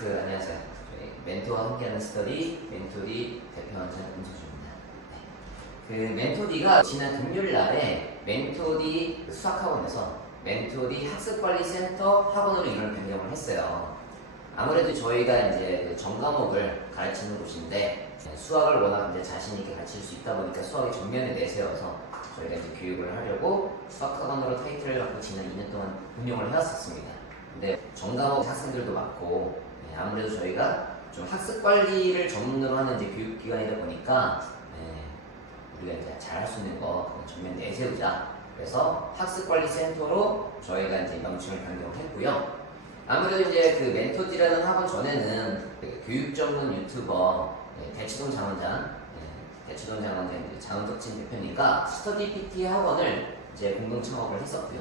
안녕하세요. 저희 멘토와 함께하는 스터디 멘토디 대표 원장 임석주입니다. 그 멘토디가 지난 금요일 날에 멘토디 수학학원에서 멘토디 학습관리센터 학원으로 이름을 변경을 했어요. 아무래도 저희가 이제 그 전과목을 가르치는 곳인데 수학을 워낙 이제 자신 있게 가르칠 수 있다 보니까 수학의 전면에 내세워서 저희가 이제 교육을 하려고 수학학원으로 타이틀을 갖고 지난 2년 동안 운영을 해왔었습니다. 근데 전과목 학생들도 많고 아무래도 저희가 좀 학습 관리를 전문으로 하는 이제 교육기관이다 보니까 우리가 이제 잘 할 수 있는 거 전면 내세우자. 그래서 학습관리센터로 저희가 이제 명칭을 변경했고요. 아무래도 이제 그 멘토디라는 학원 전에는 그 교육 전문 유튜버 대치동 장원장, 대치동 장원장 이제 장원덕진 대표님과 스터디 PT 학원을 이제 공동 창업을 했었고요.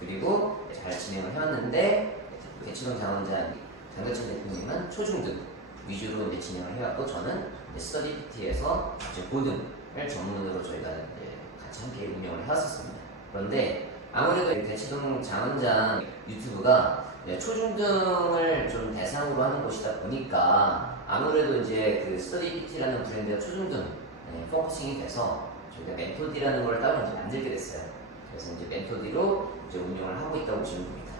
그리고 잘 진행을 해왔는데 대치동 장원장 장덕진 대표님은 초중등 위주로 이제 진행을 해왔고 저는 스터디 PT에서 이제 고등을 전문으로 저희가 이제 같이 함께 운영을 해왔었습니다. 그런데 아무래도 대치동 장원장 유튜브가 초중등을 좀 대상으로 하는 곳이다 보니까 아무래도 이제 그 스터디 PT라는 브랜드가 초중등 포커싱이 돼서 저희가 멘토디라는 걸 따로 이제 만들게 됐어요. 그래서 이제 멘토디로 이제 운영을 하고 있다고 보시면 됩니다.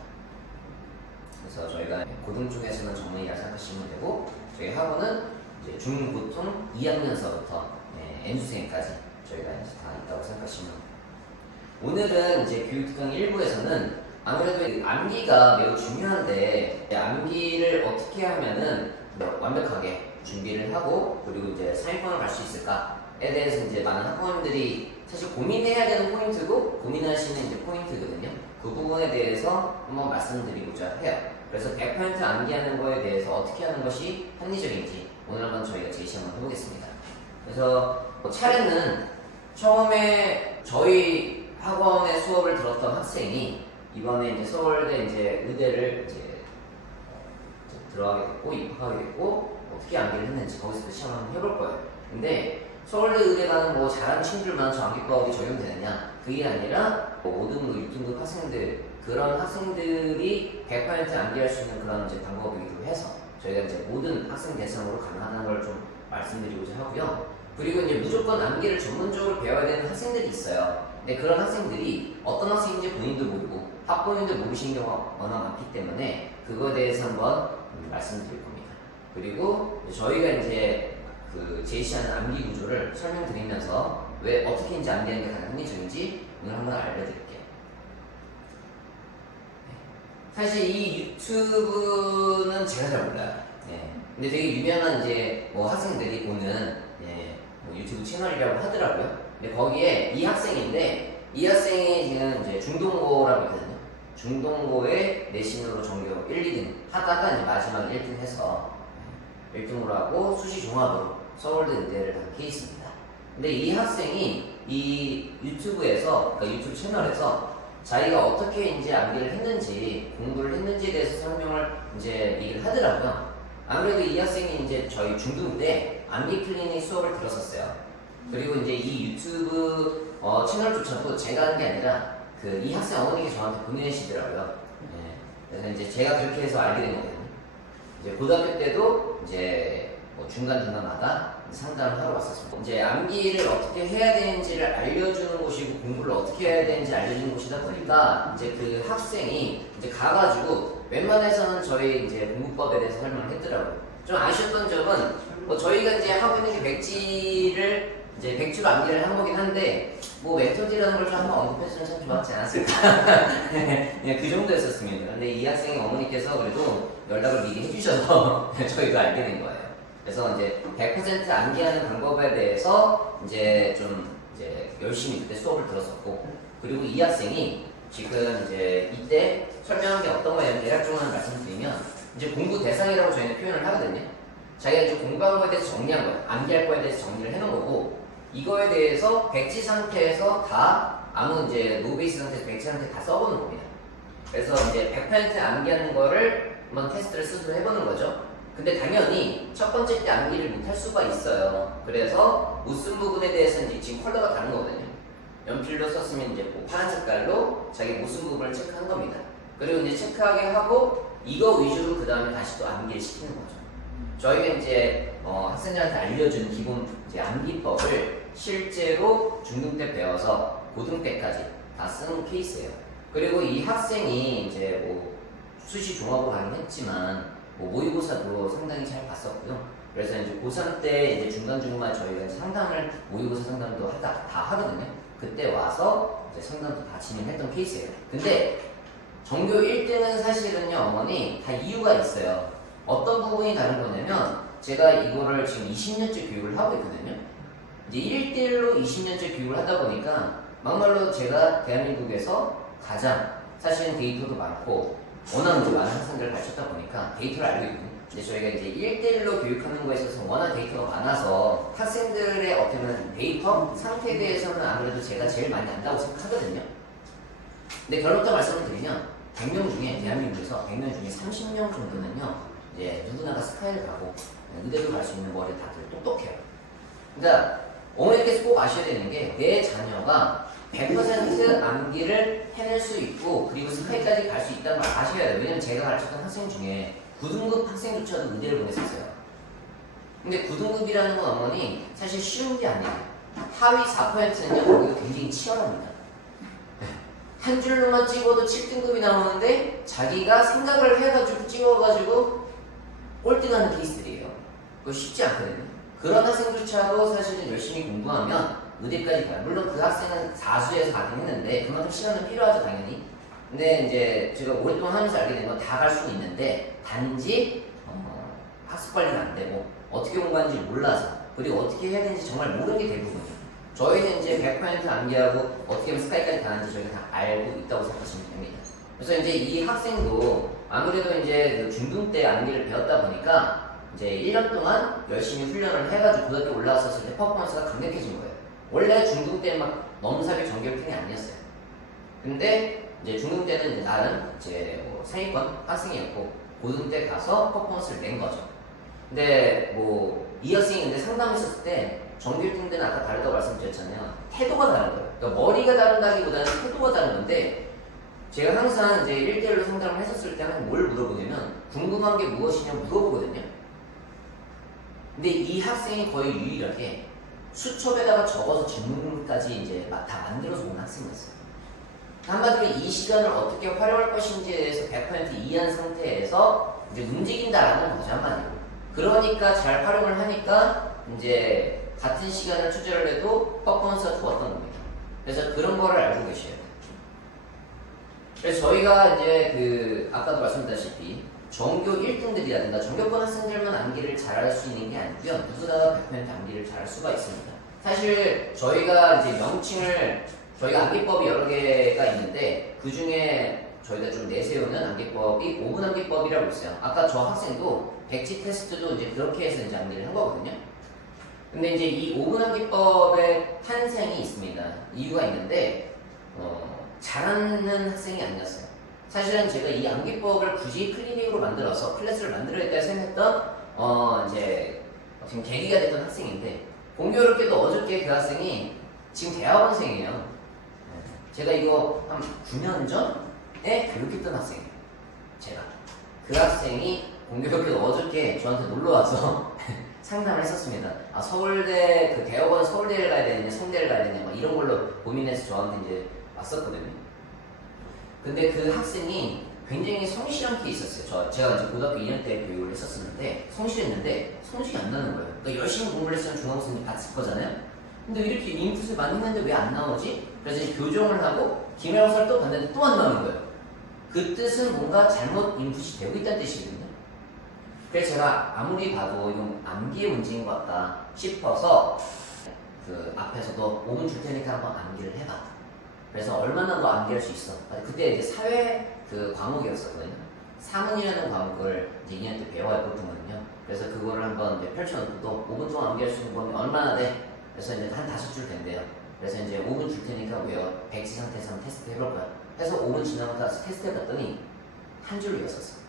그래서 저희가 고등 중에서는 전문이라 생각하시면 되고 저희 학원은 이제 중고등 2학년서부터 N수생까지 저희가 이제 다 있다고 생각하시면 됩니다. 오늘은 이제 교육특강 1부에서는 아무래도 암기가 매우 중요한데 암기를 어떻게 하면은 완벽하게 준비를 하고 그리고 이제 상위권을 갈 수 있을까에 대해서 이제 많은 학부모님들이 사실 고민해야 되는 포인트고 고민하시는 이제 포인트거든요. 그 부분에 대해서 한번 말씀드리고자 해요. 그래서 100% 암기하는 거에 대해서 어떻게 하는 것이 합리적인지 오늘 한번 저희가 제시 한번 해보겠습니다. 그래서 차례는 처음에 저희 학원의 수업을 들었던 학생이 이번에 이제 서울대 이제 의대를 이제 들어가게 됐고 입학하게 됐고 어떻게 암기를 했는지 거기서 시험을 한번 해볼 거예요. 근데 서울대 의대 가는 뭐 잘하는 친구들만 저 암기법이 적용되느냐? 그게 아니라 뭐 5등급, 6등급 학생들 그런 학생들이 100% 암기할 수 있는 그런 이제 방법이기도 해서 저희가 이제 모든 학생 대상으로 가능하다는 걸 좀 말씀드리고자 하고요. 그리고 이제 무조건 암기를 전문적으로 배워야 되는 학생들이 있어요. 근데 그런 학생들이 어떤 학생인지 본인도 모르고 학부모님도 모르시는 경우가 워낙 많기 때문에 그거에 대해서 한번 말씀드릴 겁니다. 그리고 저희가 이제 그 제시하는 암기 구조를 설명드리면서 왜 어떻게 이제 암기하는 게 가장 합리적인지 오늘 한번 알려드릴게요. 사실 이 유튜브는 제가 잘 몰라요. 근데 되게 유명한 이제 뭐 학생들이 보는 뭐 유튜브 채널이라고 하더라고요. 근데 거기에 이 학생인데 이 학생이 지금 이제 중동고라고 있거든요. 중동고에 내신으로 전교 1, 2등 하다가 이제 마지막 1등 해서 1등으로 하고 수시 종합으로 서울대 의대를 간 케이스입니다. 근데 이 학생이 이 유튜브에서, 그러니까 유튜브 채널에서 자기가 어떻게 이제 암기를 했는지, 공부를 했는지에 대해서 설명을 이제 얘기를 하더라고요. 아무래도 이 학생이 이제 저희 중등 때 암기 클리닉 수업을 들었었어요. 그리고 이제 이 유튜브 채널조차도 제가 한 게 아니라 그 이 학생 어머니가 저한테 보내시더라고요. 그래서 이제 제가 그렇게 해서 알게 된 거거든요. 이제 고등학교 때도 이제 뭐 중간중간마다 상담을 하러 왔었습니다. 이제 암기를 어떻게 해야 되는지를 알려주는 곳이고 공부를 어떻게 해야 되는지 알려주는 곳이다 보니까 이제 그 학생이 이제 가가지고 웬만해서는 저희 이제 공부법에 대해서 설명을 했더라고요. 좀 아쉬웠던 점은 뭐 저희가 이제 하고 있는 게 백지를 이제 백지로 암기를 한 거긴 한데 뭐 멘토디라는 걸 좀 한번 언급했으면 참 좋았지 않았을까. 그냥 그 정도였었습니다. 근데 이 학생의 어머니께서 그래도 연락을 미리 해주셔서 저희도 알게 된 거예요. 그래서 이제 100% 암기하는 방법에 대해서 이제 좀 이제 열심히 그때 수업을 들었었고 그리고 이 학생이 지금 이제 이때 설명한 게 어떤 거냐면 대략적으로 말씀드리면 이제 공부 대상이라고 저희는 표현을 하거든요. 자기가 이제 공부한 거에 대해서 정리한 거예요. 암기할 거에 대해서 정리를 해놓은 거고 이거에 대해서 백지 상태에서 다 아무 이제 노베이스 상태에서 백지 상태 다 써보는 겁니다. 그래서 이제 100% 암기하는 거를 한번 테스트를 스스로 해보는 거죠. 근데 당연히 첫 번째 때 암기를 못할 수가 있어요. 그래서 못 쓴 부분에 대해서는 이제 지금 컬러가 다른 거거든요. 연필로 썼으면 이제 뭐 파란 색깔로 자기 못 쓴 부분을 체크한 겁니다. 그리고 이제 체크하게 하고 이거 위주로 그 다음에 다시 또 암기를 시키는 거죠. 저희가 이제 학생들한테 알려준 기본 이제 암기법을 실제로 중등 때 배워서 고등 때까지 다 쓰는 케이스예요. 그리고 이 학생이 이제 뭐 수시 종합으로 가긴 했지만 뭐 모의고사도 상당히 잘 봤었고요. 그래서 이제 고3 때 이제 중간중간 저희가 이제 상담을 모의고사 상담도 다 하거든요. 그때 와서 이제 상담도 다 진행했던 케이스예요. 근데 전교 1등은 사실은요, 어머니 다 이유가 있어요. 어떤 부분이 다른 거냐면 제가 이거를 지금 20년째 교육을 하고 있거든요. 이제 1대1로 20년째 교육을 하다 보니까 막말로 제가 대한민국에서 가장 사실은 데이터도 많고 워낙 많은 학생들을 가르쳤다 보니까 데이터를 알고 있거든요. 근데 저희가 이제 1대1로 교육하는 거에 있어서 워낙 데이터가 많아서 학생들의 어떻게 보면 데이터 상태에 대해서는 아무래도 제가 제일 많이 안다고 생각하거든요. 근데 결론부터 말씀을 드리면 100명 중에 대한민국에서 100명 중에 30명 정도는요 이제 누구나가 스카이를 가고 의대도 갈 수 있는 머리 다들 똑똑해요. 그러니까 어머니께서 꼭 아셔야 되는 게 내 자녀가 100% 암기를 해낼 수 있고 그리고 스카이까지 갈 수 있다는 걸 아셔야 돼요. 왜냐면 제가 가르쳤던 학생 중에 9등급 학생조차도 의대를 보냈었어요. 근데 9등급이라는 건 어머니 사실 쉬운 게 아니에요. 하위 4%는요 거기가 굉장히 치열합니다. 한 줄로만 찍어도 7등급이 나오는데 자기가 생각을 해가지고 찍어가지고 꼴등하는 케이스들이에요. 그거 쉽지 않거든요. 그런 학생조차도 사실은 열심히 공부하면 의대까지 가요. 물론 그 학생은 4수에서 가긴 했는데 그만큼 시간은 필요하죠 당연히. 근데 이제 제가 오랫동안 하면서 알게 된 건 다 갈 수는 있는데 단지 학습 관리가 안 되고 어떻게 공부하는지 몰라서 그리고 어떻게 해야 되는지 정말 모르는 게 대부분이에요. 저희는 이제 100% 암기하고 어떻게 하면 스카이까지 가는지 저희가 다 알고 있다고 생각하시면 됩니다. 그래서 이제 이 학생도 아무래도 이제 그 중등 때 암기를 배웠다 보니까 이제 1년 동안 열심히 훈련을 해가지고 고등학교 올라왔었을 때 퍼포먼스가 강력해진 거예요. 원래 중등 때 막 넘사벽 전교 1등이 아니었어요. 근데 이제 중등 때는 이제 나는 이제 뭐 상위권 학생이었고 고등 때 가서 퍼포먼스를 낸 거죠. 근데 뭐 이 학생이 근데 상담했었을 때 전교 1등들은 아까 다르다고 말씀드렸잖아요. 태도가 다른 거예요. 그러니까 머리가 다르다기보다는 태도가 다른 건데 제가 항상 이제 1대1로 상담을 했었을 때는 뭘 물어보냐면 궁금한 게 무엇이냐 물어보거든요. 근데 이 학생이 거의 유일하게 수첩에다가 적어서 질문까지 이제 다 만들어서 온 학생이었어요. 한마디로 이 시간을 어떻게 활용할 것인지에 대해서 100% 이해한 상태에서 이제 움직인다라는 거죠, 한마디로. 그러니까 잘 활용을 하니까 이제 같은 시간을 투자를 해도 퍼포먼스가 좋았던 겁니다. 그래서 그런 거를 알고 계셔야 돼요. 그래서 저희가 이제 그 아까도 말씀드렸다시피 전교 1등들이라든가 전교권 학생들만 암기를 잘할 수 있는 게 아니고요. 누구나 100% 암기를 잘할 수가 있습니다. 사실 저희가 이제 명칭을 저희가 암기법이 여러 개가 있는데 그 중에 저희가 좀 내세우는 암기법이 5분 암기법이라고 있어요. 아까 저 학생도 백지 테스트도 이제 그렇게 해서 이제 암기를 한 거거든요. 근데 이제 이 5분 암기법의 탄생이 있습니다. 이유가 있는데 잘하는 학생이 아니었어요. 사실은 제가 이 암기법을 굳이 클리닉으로 만들어서 클래스를 만들어야겠다 생각했던 이제 지금 계기가 됐던 학생인데 공교롭게도 어저께 그 학생이 지금 대학원생이에요. 제가 이거 한 9년 전에 교육했던 학생이에요. 제가 그 학생이 공교롭게도 어저께 저한테 놀러와서 상담을 했었습니다. 아, 서울대 그 대학원 서울대를 가야 되느냐 성대를 가야 되느냐 막 이런 걸로 고민해서 저한테 이제 왔었거든요. 근데 그 학생이 굉장히 성실한 게 있었어요. 제가 이제 고등학교 2년 때 교육을 했었는데 성실했는데 성적이 안 나는 거예요. 그러니까 열심히 공부를 했으면 중학생이 봤을 거잖아요. 근데 이렇게 인풋을 많이 했는데 왜 안 나오지? 그래서 이제 교정을 하고 기말고사를 또 봤는데 또 안 나오는 거예요. 그 뜻은 뭔가 잘못 인풋이 되고 있다는 뜻이거든요. 그래서 제가 아무리 봐도 이건 암기의 문제인 것 같다 싶어서 그 앞에서도 5분 줄 테니까 한번 암기를 해봐. 그래서 얼마나 더 암기할 수 있어. 그때 이제 사회 그 과목이었었거든요. 사문이라는 과목을 이제 2년 때 배워야 보통은요. 그래서 그거를 한번 이제 펼쳐놓고 또 5분 동안 암기할 수 있는 범위 얼마나 돼? 그래서 이제 한 5줄 된대요. 그래서 이제 5분 줄 테니까 외워. 백지 상태에서 한번 테스트 해볼 거야. 해서 5분 지나고 나서 테스트 해봤더니 한 줄 외웠었어.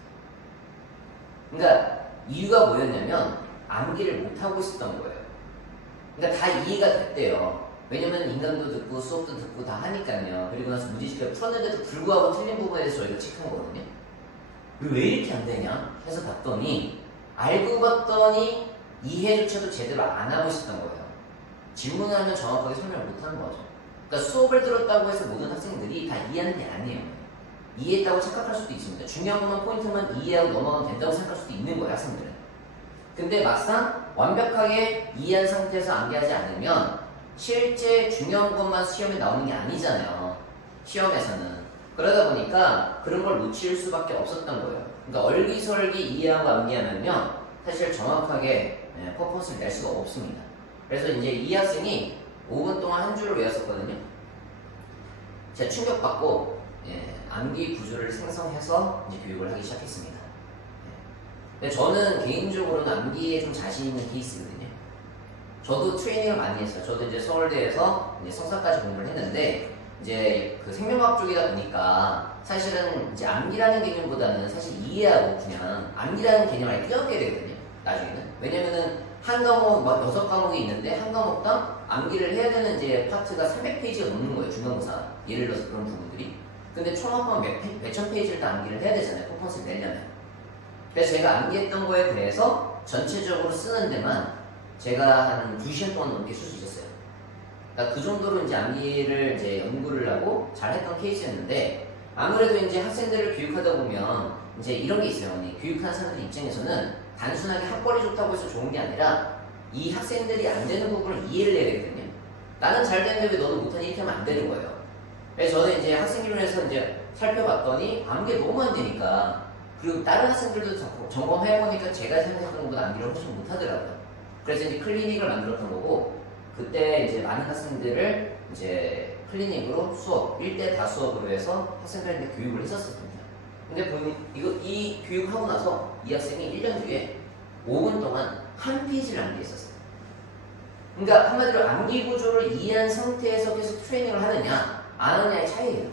그러니까 이유가 뭐였냐면 암기를 못하고 있었던 거예요. 그러니까 다 이해가 됐대요. 왜냐면 인강도 듣고 수업도 듣고 다 하니까요. 그리고 나서 무지식을 풀었는데도 불구하고 틀린 부분에 대해서 저희가 체크한 거거든요. 왜 이렇게 안 되냐 해서 봤더니 알고 봤더니 이해조차도 제대로 안 하고 있었던 거예요. 질문하면 정확하게 설명을 못 하는 거죠. 그러니까 수업을 들었다고 해서 모든 학생들이 다 이해하는 게 아니에요. 이해했다고 착각할 수도 있습니다. 중요한 것만 포인트만 이해하고 넘어가면 된다고 생각할 수도 있는 거예요, 학생들은. 근데 막상 완벽하게 이해한 상태에서 암기하지 않으면 실제 중요한 것만 시험에 나오는 게 아니잖아요. 시험에서는. 그러다 보니까 그런 걸 놓칠 수밖에 없었던 거예요. 그러니까 얼기설기 이해하고 암기하면요, 사실 정확하게 퍼포먼스를 낼 수가 없습니다. 그래서 이제 이 학생이 5분 동안 한 줄을 외웠었거든요. 제가 충격받고 암기 구조를 생성해서 이제 교육을 하기 시작했습니다. 근데 저는 개인적으로는 암기에 좀 자신 있는 케이스거든요. 저도 트레이닝을 많이 했어요. 저도 이제 서울대에서 이제 석사까지 공부를 했는데 이제 그 생명과학 쪽이다 보니까 사실은 이제 암기라는 개념보다는 사실 이해하고 그냥 암기라는 개념을 껴안게 되거든요. 나중에는. 왜냐면은 한 과목 막 6과목이 있는데 한 과목당 암기를 해야 되는 이제 파트가 300페이지가 넘는 거예요. 중간고사. 예를 들어서 그런 부분들이. 근데 총 합하면 몇천 페이지를 다 암기를 해야 되잖아요. 퍼포먼스를 내려면. 그래서 제가 암기했던 거에 대해서 전체적으로 쓰는 데만 제가 한 2시간 동안 넘게 쓸 수 있었어요. 그러니까 그 정도로 이제 암기를 이제 연구를 하고 잘했던 케이스였는데, 아무래도 이제 학생들을 교육하다 보면 이제 이런 게 있어요. 교육하는 사람들 입장에서는 단순하게 학벌이 좋다고 해서 좋은 게 아니라 이 학생들이 안 되는 부분을 이해를 해야 되거든요. 나는 잘 되는데 왜 너는 못하니? 이렇게 하면 안 되는 거예요. 그래서 저는 이제 학생기론에서 이제 살펴봤더니 암기가 너무 안 되니까, 그리고 다른 학생들도 점검해보니까 제가 생각했던 것보다 암기를 훨씬 못하더라고요. 그래서 이제 클리닉을 만들었던 거고, 그때 이제 많은 학생들을 이제 클리닉으로 수업, 1대 다 수업으로 해서 학생들한테 교육을 했었습니다. 근데 이 교육하고 나서 이 학생이 1년 뒤에 5분 동안 한 페이지를 암기했었어요. 그러니까 한마디로 암기 구조를 이해한 상태에서 계속 트레이닝을 하느냐, 안 하느냐의 차이예요.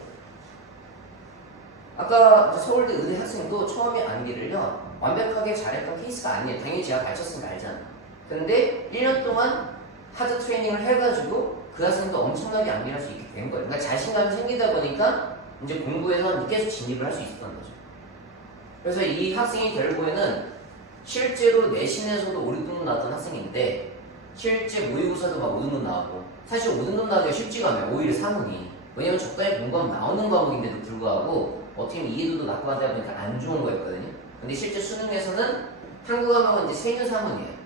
아까 서울대 의대 학생도 처음에 암기를요, 완벽하게 잘했던 케이스가 아니에요. 당연히 제가 가르쳤으니까 알잖아요. 근데 1년 동안 하드 트레이닝을 해가지고 그 학생도 엄청나게 암기를 할 수 있게 된 거예요. 그러니까 자신감이 생기다 보니까 이제 공부에서 계속 진입을 할 수 있었던 거죠. 그래서 이 학생이 결국에는 실제로 내신에서도 5, 6등급 나왔던 학생인데, 실제 모의고사도 막 5등급 나왔고, 사실 5등급 나오기가 쉽지가 않아요. 오히려 3등이. 왜냐면 적당히 공부하면 나오는 과목인데도 불구하고 어떻게 보면 이해도도 낮고 하다 보니까 안 좋은 거였거든요. 근데 실제 수능에서는 한국 과목은 이제 생윤 3문이에요.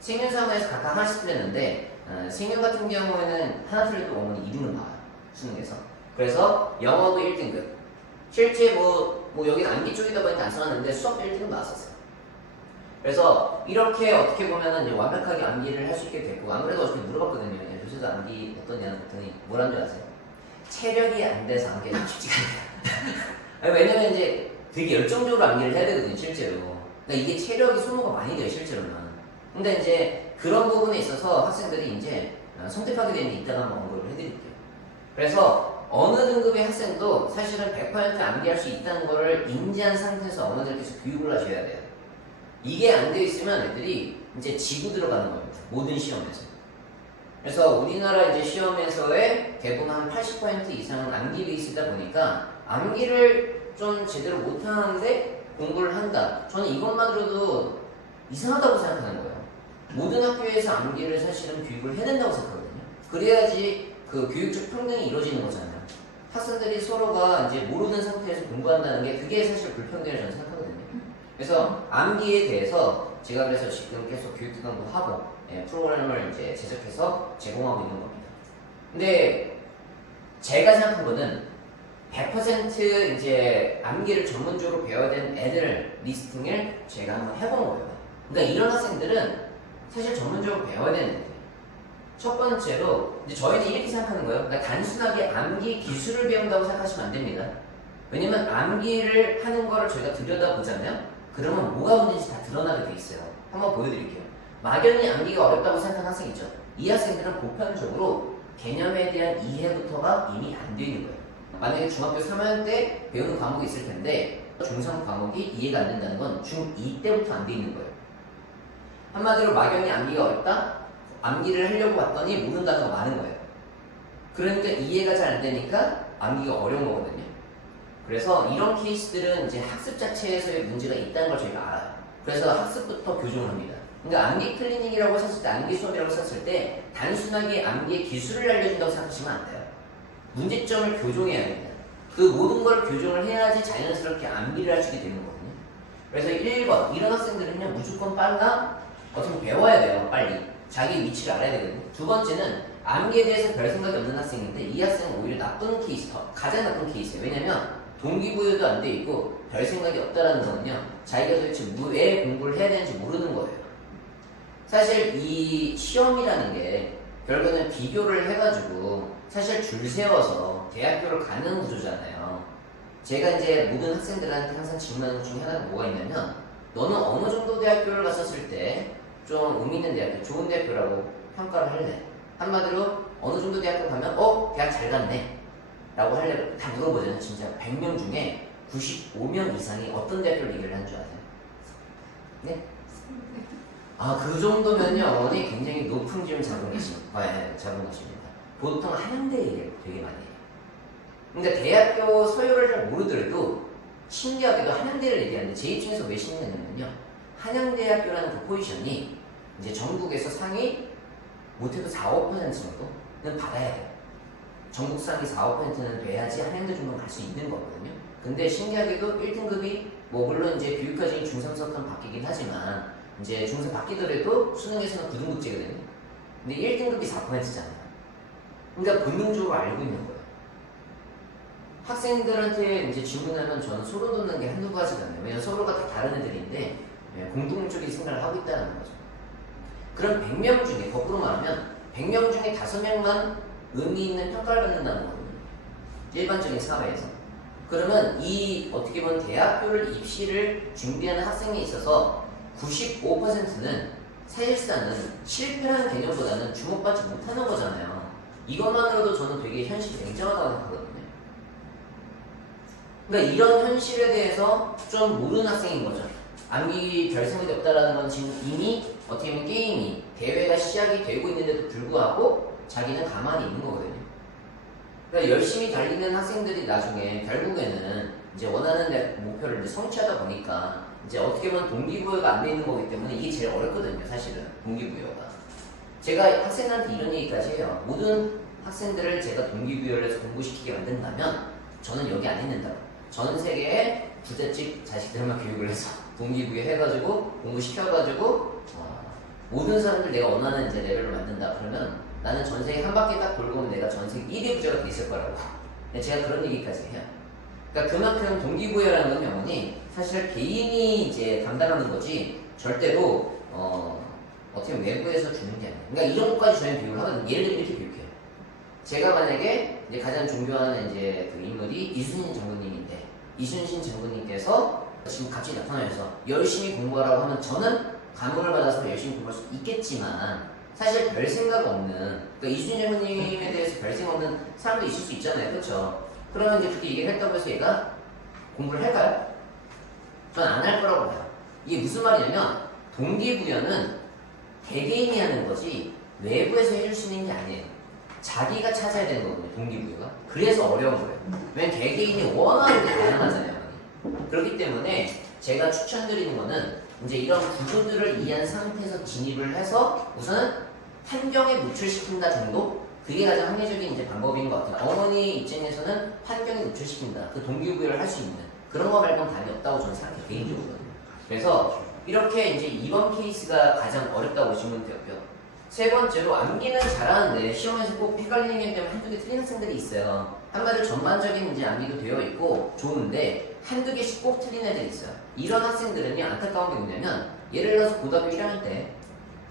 생윤 3문에서 각각 하나씩 틀렸는데, 생윤 같은 경우에는 하나 틀려도 어머니 2등급 나와요. 수능에서. 그래서 영어도 1등급. 실제 뭐 여기는 암기 쪽이다 보니까 안 써놨는데 수업도 1등급 나왔었어요. 그래서 이렇게 어떻게 보면은 이제 완벽하게 암기를 할 수 있게 됐고, 안 그래도 어저께 물어봤거든요. 요새도 암기 어떠냐고 했더니 뭐라는 줄 아세요? 체력이 안 돼서 암기가 쉽지가 않아요. 왜냐면 이제 되게 열정적으로 암기를 해야 되거든요, 실제로. 그러니까 이게 체력이 소모가 많이 돼요, 실제로는. 근데 이제 그런 부분에 있어서 학생들이 이제 선택하게 되는 게 이따가 한번 언급을 해드릴게요. 그래서 어느 등급의 학생도 사실은 100% 암기할 수 있다는 거를 인지한 상태에서 어머니들께서 교육을 하셔야 돼요. 이게 안 되어 있으면 애들이 이제 지고 들어가는 겁니다. 모든 시험에서. 그래서 우리나라 이제 시험에서의 대부분 한 80% 이상은 암기 베이스다 보니까 암기를 좀 제대로 못하는데 공부를 한다. 저는 이것만으로도 이상하다고 생각하는 거예요. 모든 학교에서 암기를 사실은 교육을 해야 된다고 생각하거든요. 그래야지 그 교육적 평등이 이루어지는 거잖아요. 학생들이 서로가 이제 모르는 상태에서 공부한다는 게 그게 사실 불평등이라고 저는 생각하거든요. 그래서 암기에 대해서 제가 그래서 지금 계속 교육기관도 하고 프로그램을 이제 제작해서 제공하고 있는 겁니다. 근데 제가 생각한 거는 100% 이제 암기를 전문적으로 배워야 되는 애들 리스팅을 제가 한번 해본 거예요. 그러니까 이런 학생들은 사실 전문적으로 배워야 되는 애들. 첫 번째로 이제 저희는 이렇게 생각하는 거예요. 그러니까 단순하게 암기 기술을 배운다고 생각하시면 안 됩니다. 왜냐면 암기를 하는 거를 저희가 들여다보잖아요. 그러면 뭐가 문제인지 다 드러나게 돼 있어요. 한번 보여드릴게요. 막연히 암기가 어렵다고 생각하는 학생 있죠. 이 학생들은 보편적으로 개념에 대한 이해부터가 이미 안 되어 있는 거예요. 만약에 중학교 3학년 때 배우는 과목이 있을 텐데 중3 과목이 이해가 안 된다는 건 중2 때부터 안 되어 있는 거예요. 한마디로 막연히 암기가 어렵다? 암기를 하려고 봤더니 모르는 단어가 많은 거예요. 그러니까 이해가 잘 안 되니까 암기가 어려운 거거든요. 그래서 이런 케이스들은 이제 학습 자체에서의 문제가 있다는 걸 저희가 알아요. 그래서 학습부터 교정을 합니다. 그러니까 암기 클리닉이라고 썼을 때, 암기 수업이라고 썼을 때 단순하게 암기의 기술을 알려준다고 생각하시면 안 돼요. 문제점을 교정해야 됩니다. 그 모든 걸 교정을 해야지 자연스럽게 암기를 할 수 있게 되는 거거든요. 그래서 1번, 이런 학생들은요 무조건 빨라 어떻게 배워야 돼요. 빨리 자기 위치를 알아야 되거든요. 두 번째는 암기에 대해서 별 생각이 없는 학생인데 이 학생은 오히려 나쁜 케이스, 가장 나쁜 케이스예요. 왜냐면 동기부여도 안 돼 있고 별 생각이 없다라는 거는요 자기가 도대체 왜 공부를 해야 되는지 모르는 거예요. 사실 이 시험이라는 게 결국은 비교를 해가지고 사실 줄 세워서 대학교를 가는 구조잖아요. 제가 이제 모든 학생들한테 항상 질문하는 것 중에 하나가 뭐가 있냐면 너는 어느 정도 대학교를 갔었을 때 좀 의미 있는 대학교, 좋은 대학교라고 평가를 할래? 한마디로 어느 정도 대학교 가면 대학 잘 갔네 라고 할래? 다 물어보잖아요. 진짜 100명 중에 95명 이상이 어떤 대학교를 얘기를 하는 줄 아세요? 네? 그 정도면요 어머니 굉장히 높은 기운 잡은 것입니다. 보통 한양대 얘기를 되게 많이 해요. 그러니까 대학교 서열을 잘 모르더라도 신기하게도 한양대를 얘기하는데 제 입장에서 왜 신기하냐면요 한양대학교라는 그 포지션이 이제 전국에서 상위 못해도 4, 5% 정도는 받아야 돼요. 전국 상위 4, 5%는 돼야지 한양대 정도는 갈 수 있는 거거든요. 근데 신기하게도 1등급이 물론 이제 교육과정이 중3 수업하면 바뀌긴 하지만 이제 중3 바뀌더라도 수능에서는 9등급제거든요. 근데 1등급이 4%잖아요. 그러니까 본능적으로 알고 있는 거예요. 학생들한테 이제 질문하면 저는 소름 돋는 게 한두 가지가 아니에요. 왜냐면 서로가 다 다른 애들인데 공통적인 생각을 하고 있다는 거죠. 그럼 100명 중에 거꾸로 말하면 100명 중에 5명만 의미 있는 평가를 받는다는 거거든요. 일반적인 사회에서. 그러면 이 어떻게 보면 대학교를 입시를 준비하는 학생에 있어서 95%는 사실상은 실패라는 개념보다는 주목받지 못하는 거잖아요. 이것만으로도 저는 되게 현실이 냉정하다고 생각하거든요. 그러니까 이런 현실에 대해서 좀 모르는 학생인 거죠. 암기 별 생각이 없다라는 건 지금 이미 어떻게 보면 게임이 대회가 시작이 되고 있는데도 불구하고 자기는 가만히 있는 거거든요. 그러니까 열심히 달리는 학생들이 나중에 결국에는 이제 원하는 목표를 이제 성취하다 보니까 이제 어떻게 보면 동기부여가 안 돼 있는 거기 때문에 이게 제일 어렵거든요. 사실은 동기부여가. 제가 학생한테 이런 얘기까지 해요. 모든 학생들을 제가 동기부여를 해서 공부시키게 만든다면 저는 여기 안 있는다고. 전 세계의 부잣집 자식들만 교육을 해서 동기부여 해가지고 공부시켜가지고 모든 사람들 내가 원하는 이제 레벨로 만든다. 그러면 나는 전 세계 한 바퀴 딱 돌고 오면 내가 전 세계 1위 부자가 돼 있을 거라고. 제가 그런 얘기까지 해요. 그러니까 그만큼 동기부여라는 건 영원히 사실 개인이 이제 감당하는 거지 절대로 어떻게 보면 외부에서 주는 게 아니에요. 그러니까 이런 것까지 저희는 교육을 하거든요. 예를 들면 이렇게 교육해요. 제가 만약에 이제 가장 존경하는 이제 그 인물이 이순신 장군님인데 이순신 장군님께서 지금 갑자기 나타나셔서 열심히 공부하라고 하면 저는 감흥을 받아서 열심히 공부할 수 있겠지만 사실 별 생각 없는 그러니까 이순신 장군님에 대해서 별 생각 없는 사람도 있을 수 있잖아요. 그렇죠? 그러면 이제 그렇게 얘기를 했다고 해서 얘가 공부를 할까요? 전 안 할 거라고 봐요. 이게 무슨 말이냐면 동기부여는 개개인이 하는 거지 외부에서 해줄 수 있는 게 아니에요. 자기가 찾아야 되는 거거든요. 동기부여가. 그래서 어려운 거예요. 왜냐면 개개인이 원하는 게 다양하잖아요. 그렇기 때문에 제가 추천드리는 거는 이제 이런 구조들을 이해한 상태에서 진입을 해서 우선은 환경에 노출시킨다 정도? 그게 가장 합리적인 이제 방법인 것 같아요. 어머니 입장에서는 환경에 노출시킨다. 그 동기부여를 할 수 있는 그런 거 말고는 답이 없다고 저는 생각해요. 개인적으로는. 그래서 이렇게 이제 이번 케이스가 가장 어렵다고 보시면 되고요. 세 번째로 암기는 잘하는데 시험에서 꼭 헷갈리는 게 때문에 한두 개 틀린 학생들이 있어요. 한마디로 전반적인 이제 암기도 되어 있고 좋은데 한두 개씩 꼭 틀린 애들이 있어요. 이런 학생들은요 안타까운 게 뭐냐면 예를 들어서 고등학교 1학년 때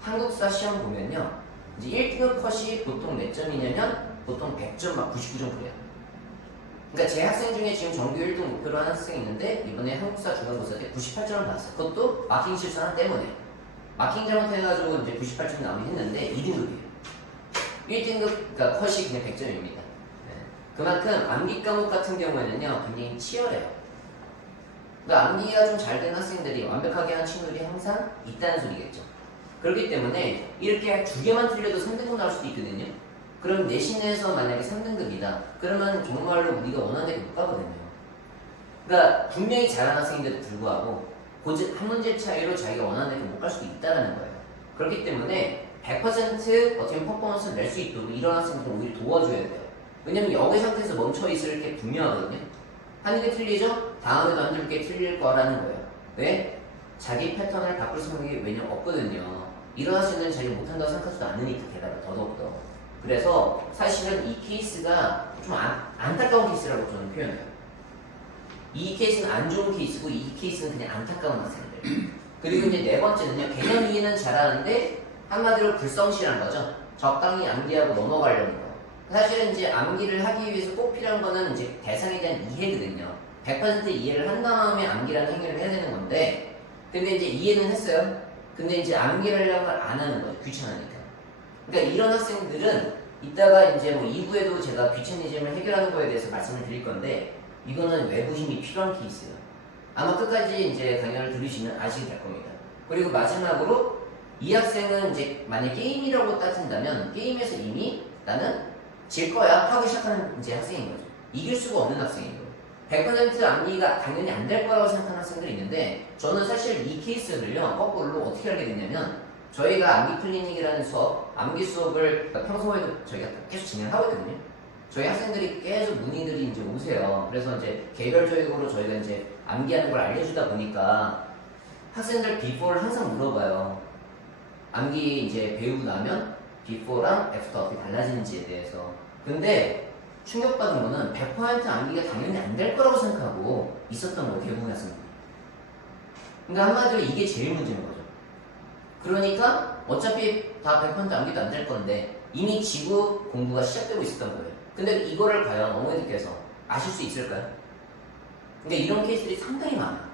한국사 시험 보면요 이제 1등급 컷이 보통 몇 점이냐면 보통 100점 막 99점 그래요. 그러니까 제 학생 중에 지금 정규 1등 목표로 하는 학생이 있는데 이번에 한국사 중간고사 때 98점을 받았어요. 그것도 마킹 실수 하나 때문에 마킹 잘못해가지고 이제 98점 나오긴 했는데 2등급이에요. 1등급 그러니까 컷이 그냥 100점입니다. 그만큼 암기 과목 같은 경우에는요 굉장히 치열해요. 그러니까 암기가 좀 잘 된 학생들이 완벽하게 한 친구들이 항상 있다는 소리겠죠. 그렇기 때문에 이렇게 두 개만 틀려도 3등급 나올 수도 있거든요. 그럼 내신에서 만약에 3등급이다. 그러면 정말로 우리가 원하는 데 못 가거든요. 그러니까 분명히 잘하는 학생인데도 불구하고 한 문제 차이로 자기가 원하는 데를 못 갈 수도 있다는 거예요. 그렇기 때문에 100% 어떻게 보면 퍼포먼스를 낼 수 있도록 이런 학생들은 오히려 도와줘야 돼요. 왜냐면 여기 상태에서 멈춰있을 게 분명하거든요. 한 개 틀리죠? 다음에도 한 개 틀릴 거라는 거예요. 왜? 자기 패턴을 바꿀 생각이 왜냐면 없거든요. 이런 학생들은 자기가 못한다고 생각하지도 않으니까 게다가 더더욱더. 그래서 사실은 이 케이스가 좀 안타까운 케이스라고 저는 표현해요. 이 케이스는 안 좋은 케이스고 이 케이스는 그냥 안타까운 학생들. 그리고 이제 네 번째는요. 개념 이해는 잘하는데 한마디로 불성실한 거죠. 적당히 암기하고 넘어가려는 거. 사실은 이제 암기를 하기 위해서 꼭 필요한 거는 이제 대상에 대한 이해거든요. 100% 이해를 한 다음에 암기라는 행위를 해야 되는 건데, 근데 이제 이해는 했어요. 근데 이제 암기를 하려면 안 하는 거죠. 귀찮으니까. 그러니까 이런 학생들은 이따가 이제 뭐 2부에도 제가 귀차니즘을 해결하는 거에 대해서 말씀을 드릴 건데, 이거는 외부 힘이 필요한 케이스예요. 아마 끝까지 이제 강연을 들으시면 아시게 될 겁니다. 그리고 마지막으로 이 학생은 이제 만약 게임이라고 따진다면 게임에서 이미 나는 질 거야 하고 시작하는 이제 학생인 거죠. 이길 수가 없는 학생인 거예요. 100% 암기가 당연히 안 될 거라고 생각하는 학생들이 있는데 저는 사실 이 케이스를요 거꾸로 어떻게 하게 됐냐면 저희가 암기 클리닉이라는 수업, 암기 수업을 평소에도 저희가 계속 진행하고 있거든요. 저희 학생들이 계속 문의들이 이제 오세요. 그래서 이제 개별적으로 저희가 이제 암기하는 걸 알려주다 보니까 학생들 비포를 항상 물어봐요. 암기 이제 배우고 나면 비포랑 애프터 어떻게 달라지는지에 대해서. 근데 충격받은 거는 100% 암기가 당연히 안 될 거라고 생각하고 있었던 거예요. 대부분 학생들이. 그러니까 한마디로 이게 제일 문제인 거죠. 그러니까 어차피 다 100% 암기도 안 될 건데 이미 지구 공부가 시작되고 있었던 거예요. 근데 이거를 과연 어머니들께서 아실 수 있을까요? 근데 이런 케이스들이 상당히 많아요.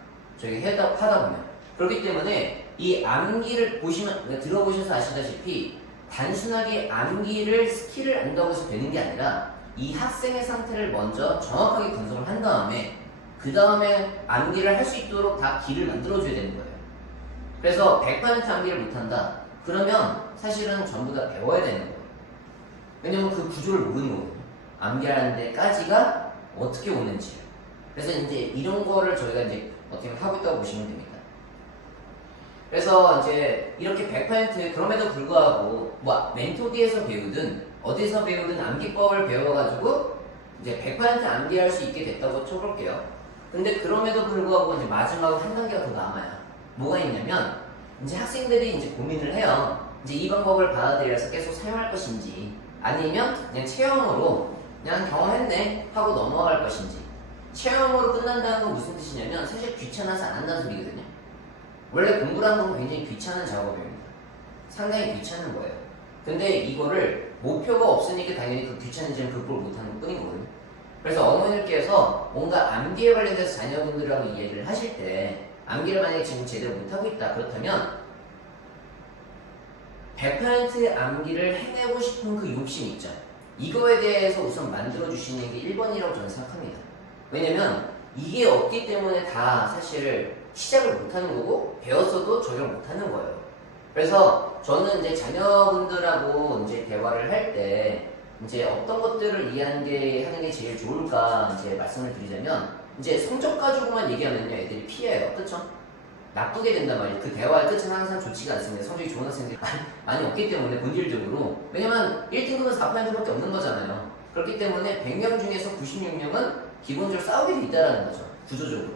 저희가 하다 보면. 그렇기 때문에 이 암기를 보시면, 들어보셔서 아시다시피 단순하게 암기를 스킬을 안다고 해서 되는 게 아니라 이 학생의 상태를 먼저 정확하게 분석을 한 다음에 그 다음에 암기를 할 수 있도록 다 길을 만들어줘야 되는 거예요. 그래서 100% 암기를 못한다? 그러면 사실은 전부 다 배워야 되는 거예요. 왜냐면 그 구조를 모르는 거거든요. 암기하는 데까지가 어떻게 오는지. 그래서 이제 이런 거를 저희가 이제 어떻게 하고 있다고 보시면 됩니다. 그래서 이제 이렇게 100% 그럼에도 불구하고 뭐 멘토디에서 배우든 어디서 배우든 암기법을 배워가지고 이제 100% 암기할 수 있게 됐다고 쳐볼게요. 근데 그럼에도 불구하고 이제 마지막으로 한 단계가 더 남아요. 뭐가 있냐면 이제 학생들이 이제 고민을 해요. 이제 이 방법을 받아들여서 계속 사용할 것인지 아니면 그냥 체험으로 그냥 경험했네 하고 넘어갈 것인지. 체험으로 끝난다는 건 무슨 뜻이냐면 사실 귀찮아서 안 한다는 소리거든요. 원래 공부라는 건 굉장히 귀찮은 작업입니다. 상당히 귀찮은 거예요. 근데 이거를 목표가 없으니까 당연히 그 귀찮은지는 극복을 못하는 것 뿐인 거거든요. 그래서 어머니들께서 뭔가 암기에 관련돼서 자녀분들하고 이야기를 하실 때 암기를 만약에 지금 제대로 못하고 있다 그렇다면 100% 암기를 해내고 싶은 그 욕심 있죠. 이거에 대해서 우선 만들어주시는 게 1번이라고 저는 생각합니다. 왜냐면 이게 없기 때문에 다 사실 시작을 못하는 거고 배웠어도 적용 못하는 거예요. 그래서 저는 이제 자녀분들하고 이제 대화를 할 때 이제 어떤 것들을 하는 게 제일 좋을까 이제 말씀을 드리자면 이제 성적 가지고만 얘기하면요 애들이 피해요. 그렇죠? 나쁘게 된단 말이에요. 그 대화의 끝은 항상 좋지가 않습니다. 성적이 좋은 학생들이 많이 없기 때문에 본질적으로. 왜냐면 1등급은 4%밖에 없는 거잖아요. 그렇기 때문에 100명 중에서 96명은 기본적으로 싸우게 돼 있다는 거죠. 구조적으로.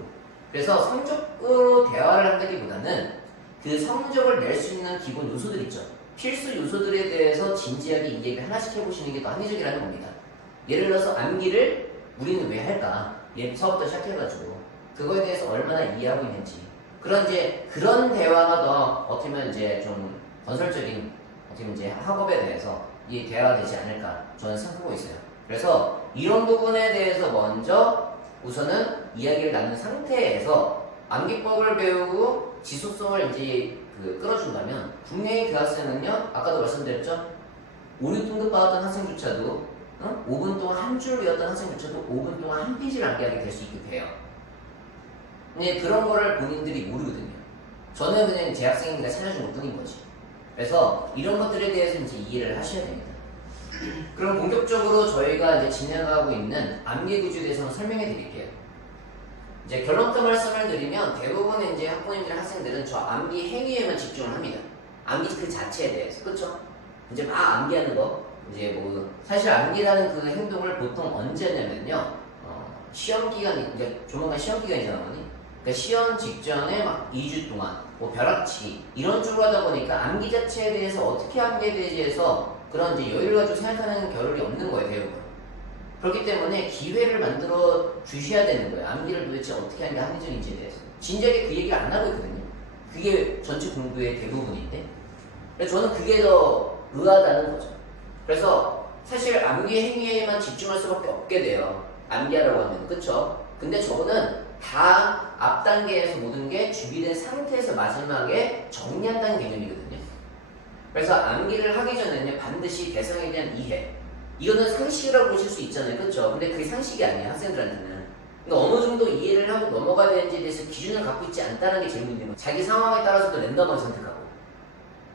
그래서 성적으로 대화를 한다기보다는 그 성적을 낼 수 있는 기본 요소들 있죠. 필수 요소들에 대해서 진지하게 이 얘기를 하나씩 해보시는 게 더 합리적이라는 겁니다. 예를 들어서 암기를 우리는 왜 할까? 예서부터 시작해가지고 그거에 대해서 얼마나 이해하고 있는지 그런 대화가 더 어떻게 보면 이제 좀 건설적인 어떻게 보면 이제 학업에 대해서 이 대화가 되지 않을까 저는 생각하고 있어요. 그래서 이런 부분에 대해서 먼저 우선은 이야기를 나눈 상태에서 암기법을 배우고 지속성을 이제 끌어준다면 분명히 그 학생은요 아까도 말씀드렸죠 5, 6등급 받았던 학생조차도 5분 동안 한 줄 외웠던 학생조차도 5분 동안 한 페이지를 암기하게 될 수 있게 돼요. 근데 그런 거를 본인들이 모르거든요. 저는 그냥 제 학생이니까 찾아준 것 뿐인 거지. 그래서 이런 것들에 대해서 이제 이해를 하셔야 됩니다. 그럼 본격적으로 저희가 이제 진행하고 있는 암기 구조에 대해서 설명해 드릴게요. 이제 결론적 말씀을 드리면 대부분의 이제 학부모님들 학생들은 저 암기 행위에만 집중을 합니다. 암기 그 자체에 대해서. 그쵸? 이제 막 암기하는 거. 이제 뭐 사실 암기라는 그 행동을 보통 언제 하냐면요. 시험 기간, 이제 조만간 시험 기간이잖아, 어머니. 그러니까 시험 직전에 막 2주 동안 뭐 벼락치기 이런 쪽으로 하다 보니까 암기 자체에 대해서 어떻게 암기에 대해서 그런 이제 여유를 가지고 생각하는 겨를이 없는 거예요, 대부분. 그렇기 때문에 기회를 만들어 주셔야 되는 거예요. 암기를 도대체 어떻게 하는 게 합리적인지에 대해서. 진작에 그 얘기를 안 하고 있거든요. 그게 전체 공부의 대부분인데. 그래서 저는 그게 더 의아하다는 거죠. 그래서 사실 암기 행위에만 집중할 수밖에 없게 돼요. 암기하라고 하면. 그쵸? 근데 저거는 다 앞 단계에서 모든 게 준비된 상태에서 마지막에 정리한다는 개념이거든요. 그래서 암기를 하기 전에는 반드시 대상에 대한 이해. 이거는 상식이라고 보실 수 있잖아요. 그쵸? 근데 그게 상식이 아니에요. 학생들한테는. 그러니까 어느 정도 이해를 하고 넘어가야 되는지에 대해서 기준을 갖고 있지 않다는 게 제일 문제인 거예요. 자기 상황에 따라서도 랜덤하게 선택하고.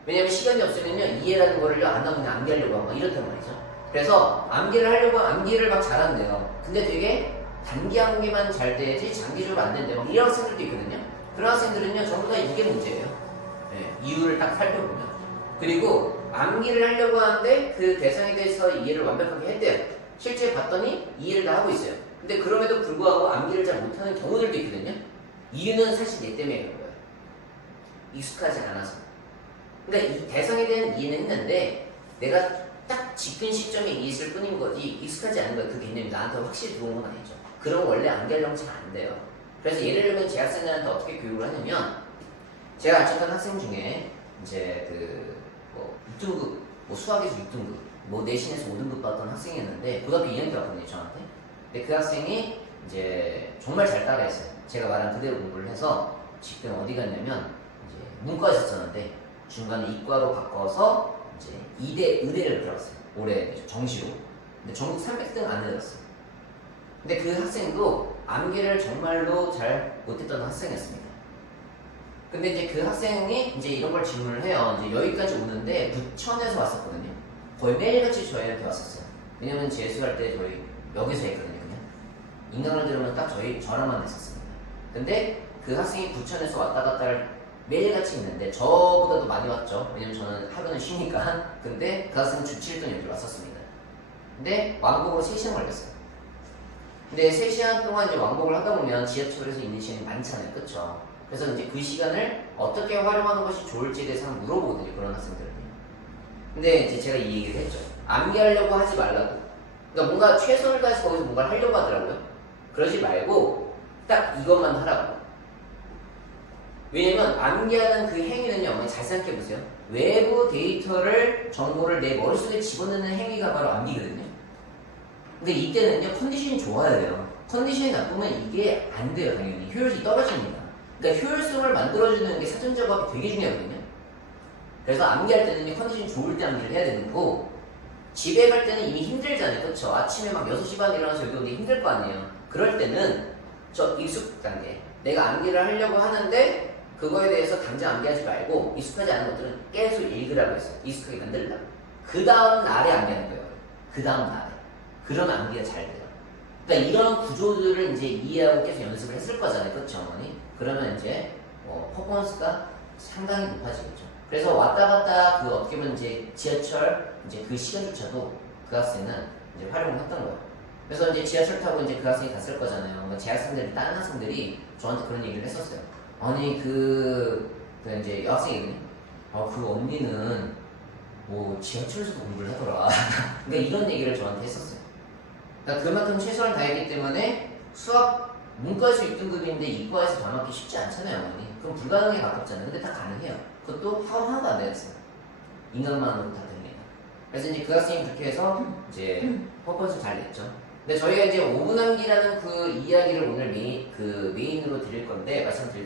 왜냐면 시간이 없으면요. 이해라는 거를요. 안 하고 그냥 암기하려고 하고 이렇단 말이죠. 그래서 암기를 하려고 암기를 막 잘한대요. 근데 되게 단기 암기만 잘 돼야지 장기적으로 안 된대요. 막 이런 학생들도 있거든요. 그런 학생들은요. 전부 다 이게 문제예요. 네, 이유를 딱 살펴보면. 그리고 암기를 하려고 하는데 그 대상에 대해서 이해를 완벽하게 했대요. 실제 봤더니 이해를 다 하고 있어요. 근데 그럼에도 불구하고 암기를 잘 못하는 경우들도 있거든요. 이유는 사실 얘 때문에 그런 거예요. 익숙하지 않아서. 그러니까 이 대상에 대한 이해는 했는데 내가 딱 집근 시점에 이해했을 뿐인 거지 익숙하지 않은 거예요. 그 개념이 나한테 확실히 들어온 건 아니죠. 그럼 원래 암기하려면 잘 안 돼요. 그래서 예를 들면 제 학생들한테 어떻게 교육을 하냐면 제가 가르쳤던 학생 중에 이제 뭐 6등급, 뭐 수학에서 6등급, 뭐 내신에서 5등급 받던 학생이었는데 고등학교 2학년 때 왔거든요, 저한테. 근데 그 학생이 이제 정말 잘 따라했어요. 제가 말한 그대로 공부를 해서 지금 어디 갔냐면 이제 문과에 있었는데 중간에 이과로 바꿔서 이제 의대를 들어갔어요. 올해 정시로. 근데 전국 300등 안에 들었어요. 근데 그 학생도 암기를 정말로 잘 못했던 학생이었습니다. 근데 이제 그 학생이 이제 이런 걸 질문을 해요. 이제 여기까지 오는데 부천에서 왔었거든요. 거의 매일같이 저희한테 왔었어요. 왜냐면 재수할 때 저희 여기서 했거든요. 그냥 인강을 들으면 딱 저랑만 했었습니다. 근데 그 학생이 부천에서 왔다 갔다 매일같이 있는데 저보다도 많이 왔죠. 왜냐면 저는 하루는 쉬니까. 근데 그 학생은 주 7일 동안 여기 왔었습니다. 근데 왕복으로 3시간 걸렸어요. 근데 3시간 동안 이제 왕복을 하다 보면 지하철에서 있는 시간이 많잖아요. 그쵸? 그래서 이제 그 시간을 어떻게 활용하는 것이 좋을지에 대해서 한번 물어보거든요. 그런 학생들은. 근데 이제 제가 이 얘기를 했죠. 암기하려고 하지 말라고. 그러니까 뭔가 최선을 다해서 거기서 뭔가를 하려고 하더라고요. 그러지 말고 딱 이것만 하라고. 왜냐면 암기하는 그 행위는요. 어머니 잘 생각해보세요. 외부 데이터를 정보를 내 머릿속에 집어넣는 행위가 바로 암기거든요. 근데 이때는요. 컨디션이 좋아야 돼요. 컨디션이 나쁘면 이게 안 돼요. 당연히. 효율이 떨어집니다. 그러니까 효율성을 만들어주는 게 사전 작업이 되게 중요하거든요. 그래서 암기할 때는 컨디션이 좋을 때 암기를 해야 되는 거고 집에 갈 때는 이미 힘들잖아요. 그쵸? 아침에 막 6시 반에 일어나서 여기 오는데 힘들 거 아니에요. 그럴 때는 저 익숙 단계 내가 암기를 하려고 하는데 그거에 대해서 당장 암기하지 말고 익숙하지 않은 것들은 계속 읽으라고 했어요. 익숙하게 만들라고. 그 다음 날에 암기하는 거예요. 그 다음 날에. 그러면 암기가 잘 돼요. 그러니까 이런 구조들을 이제 이해하고 계속 연습을 했을 거잖아요. 그렇죠, 어머니? 그러면 이제 퍼포먼스가 상당히 높아지겠죠. 그래서 왔다 갔다 어떻게 보면 이제 지하철 이제 그 시간조차도 그 학생은 이제 활용을 했던 거예요. 그래서 이제 지하철 타고 이제 그 학생이 갔을 거잖아요. 그러니까 제 학생들이 다른 학생들이 저한테 그런 얘기를 했었어요. 아니 그 이제 여학생이거든요. 그 언니는 뭐 지하철에서도 공부를 하더라. 그러니까 이런 얘기를 저한테 했었어요. 그러니까 그만큼 최선을 다했기 때문에 수학 문과에서 6등급인데 이과에서 다 맞기 쉽지 않잖아요, 어머니. 그럼 불가능에 가깝잖아요. 근데 다 가능해요. 그것도 하나도 안 되었어요. 인간만으로 다 됩니다. 그래서 이제 그 학생이 그렇게 해서 이제 퍼포먼스 잘 냈죠. 근데 저희가 이제 5분 암기라는 그 이야기를 오늘 메인으로 말씀드릴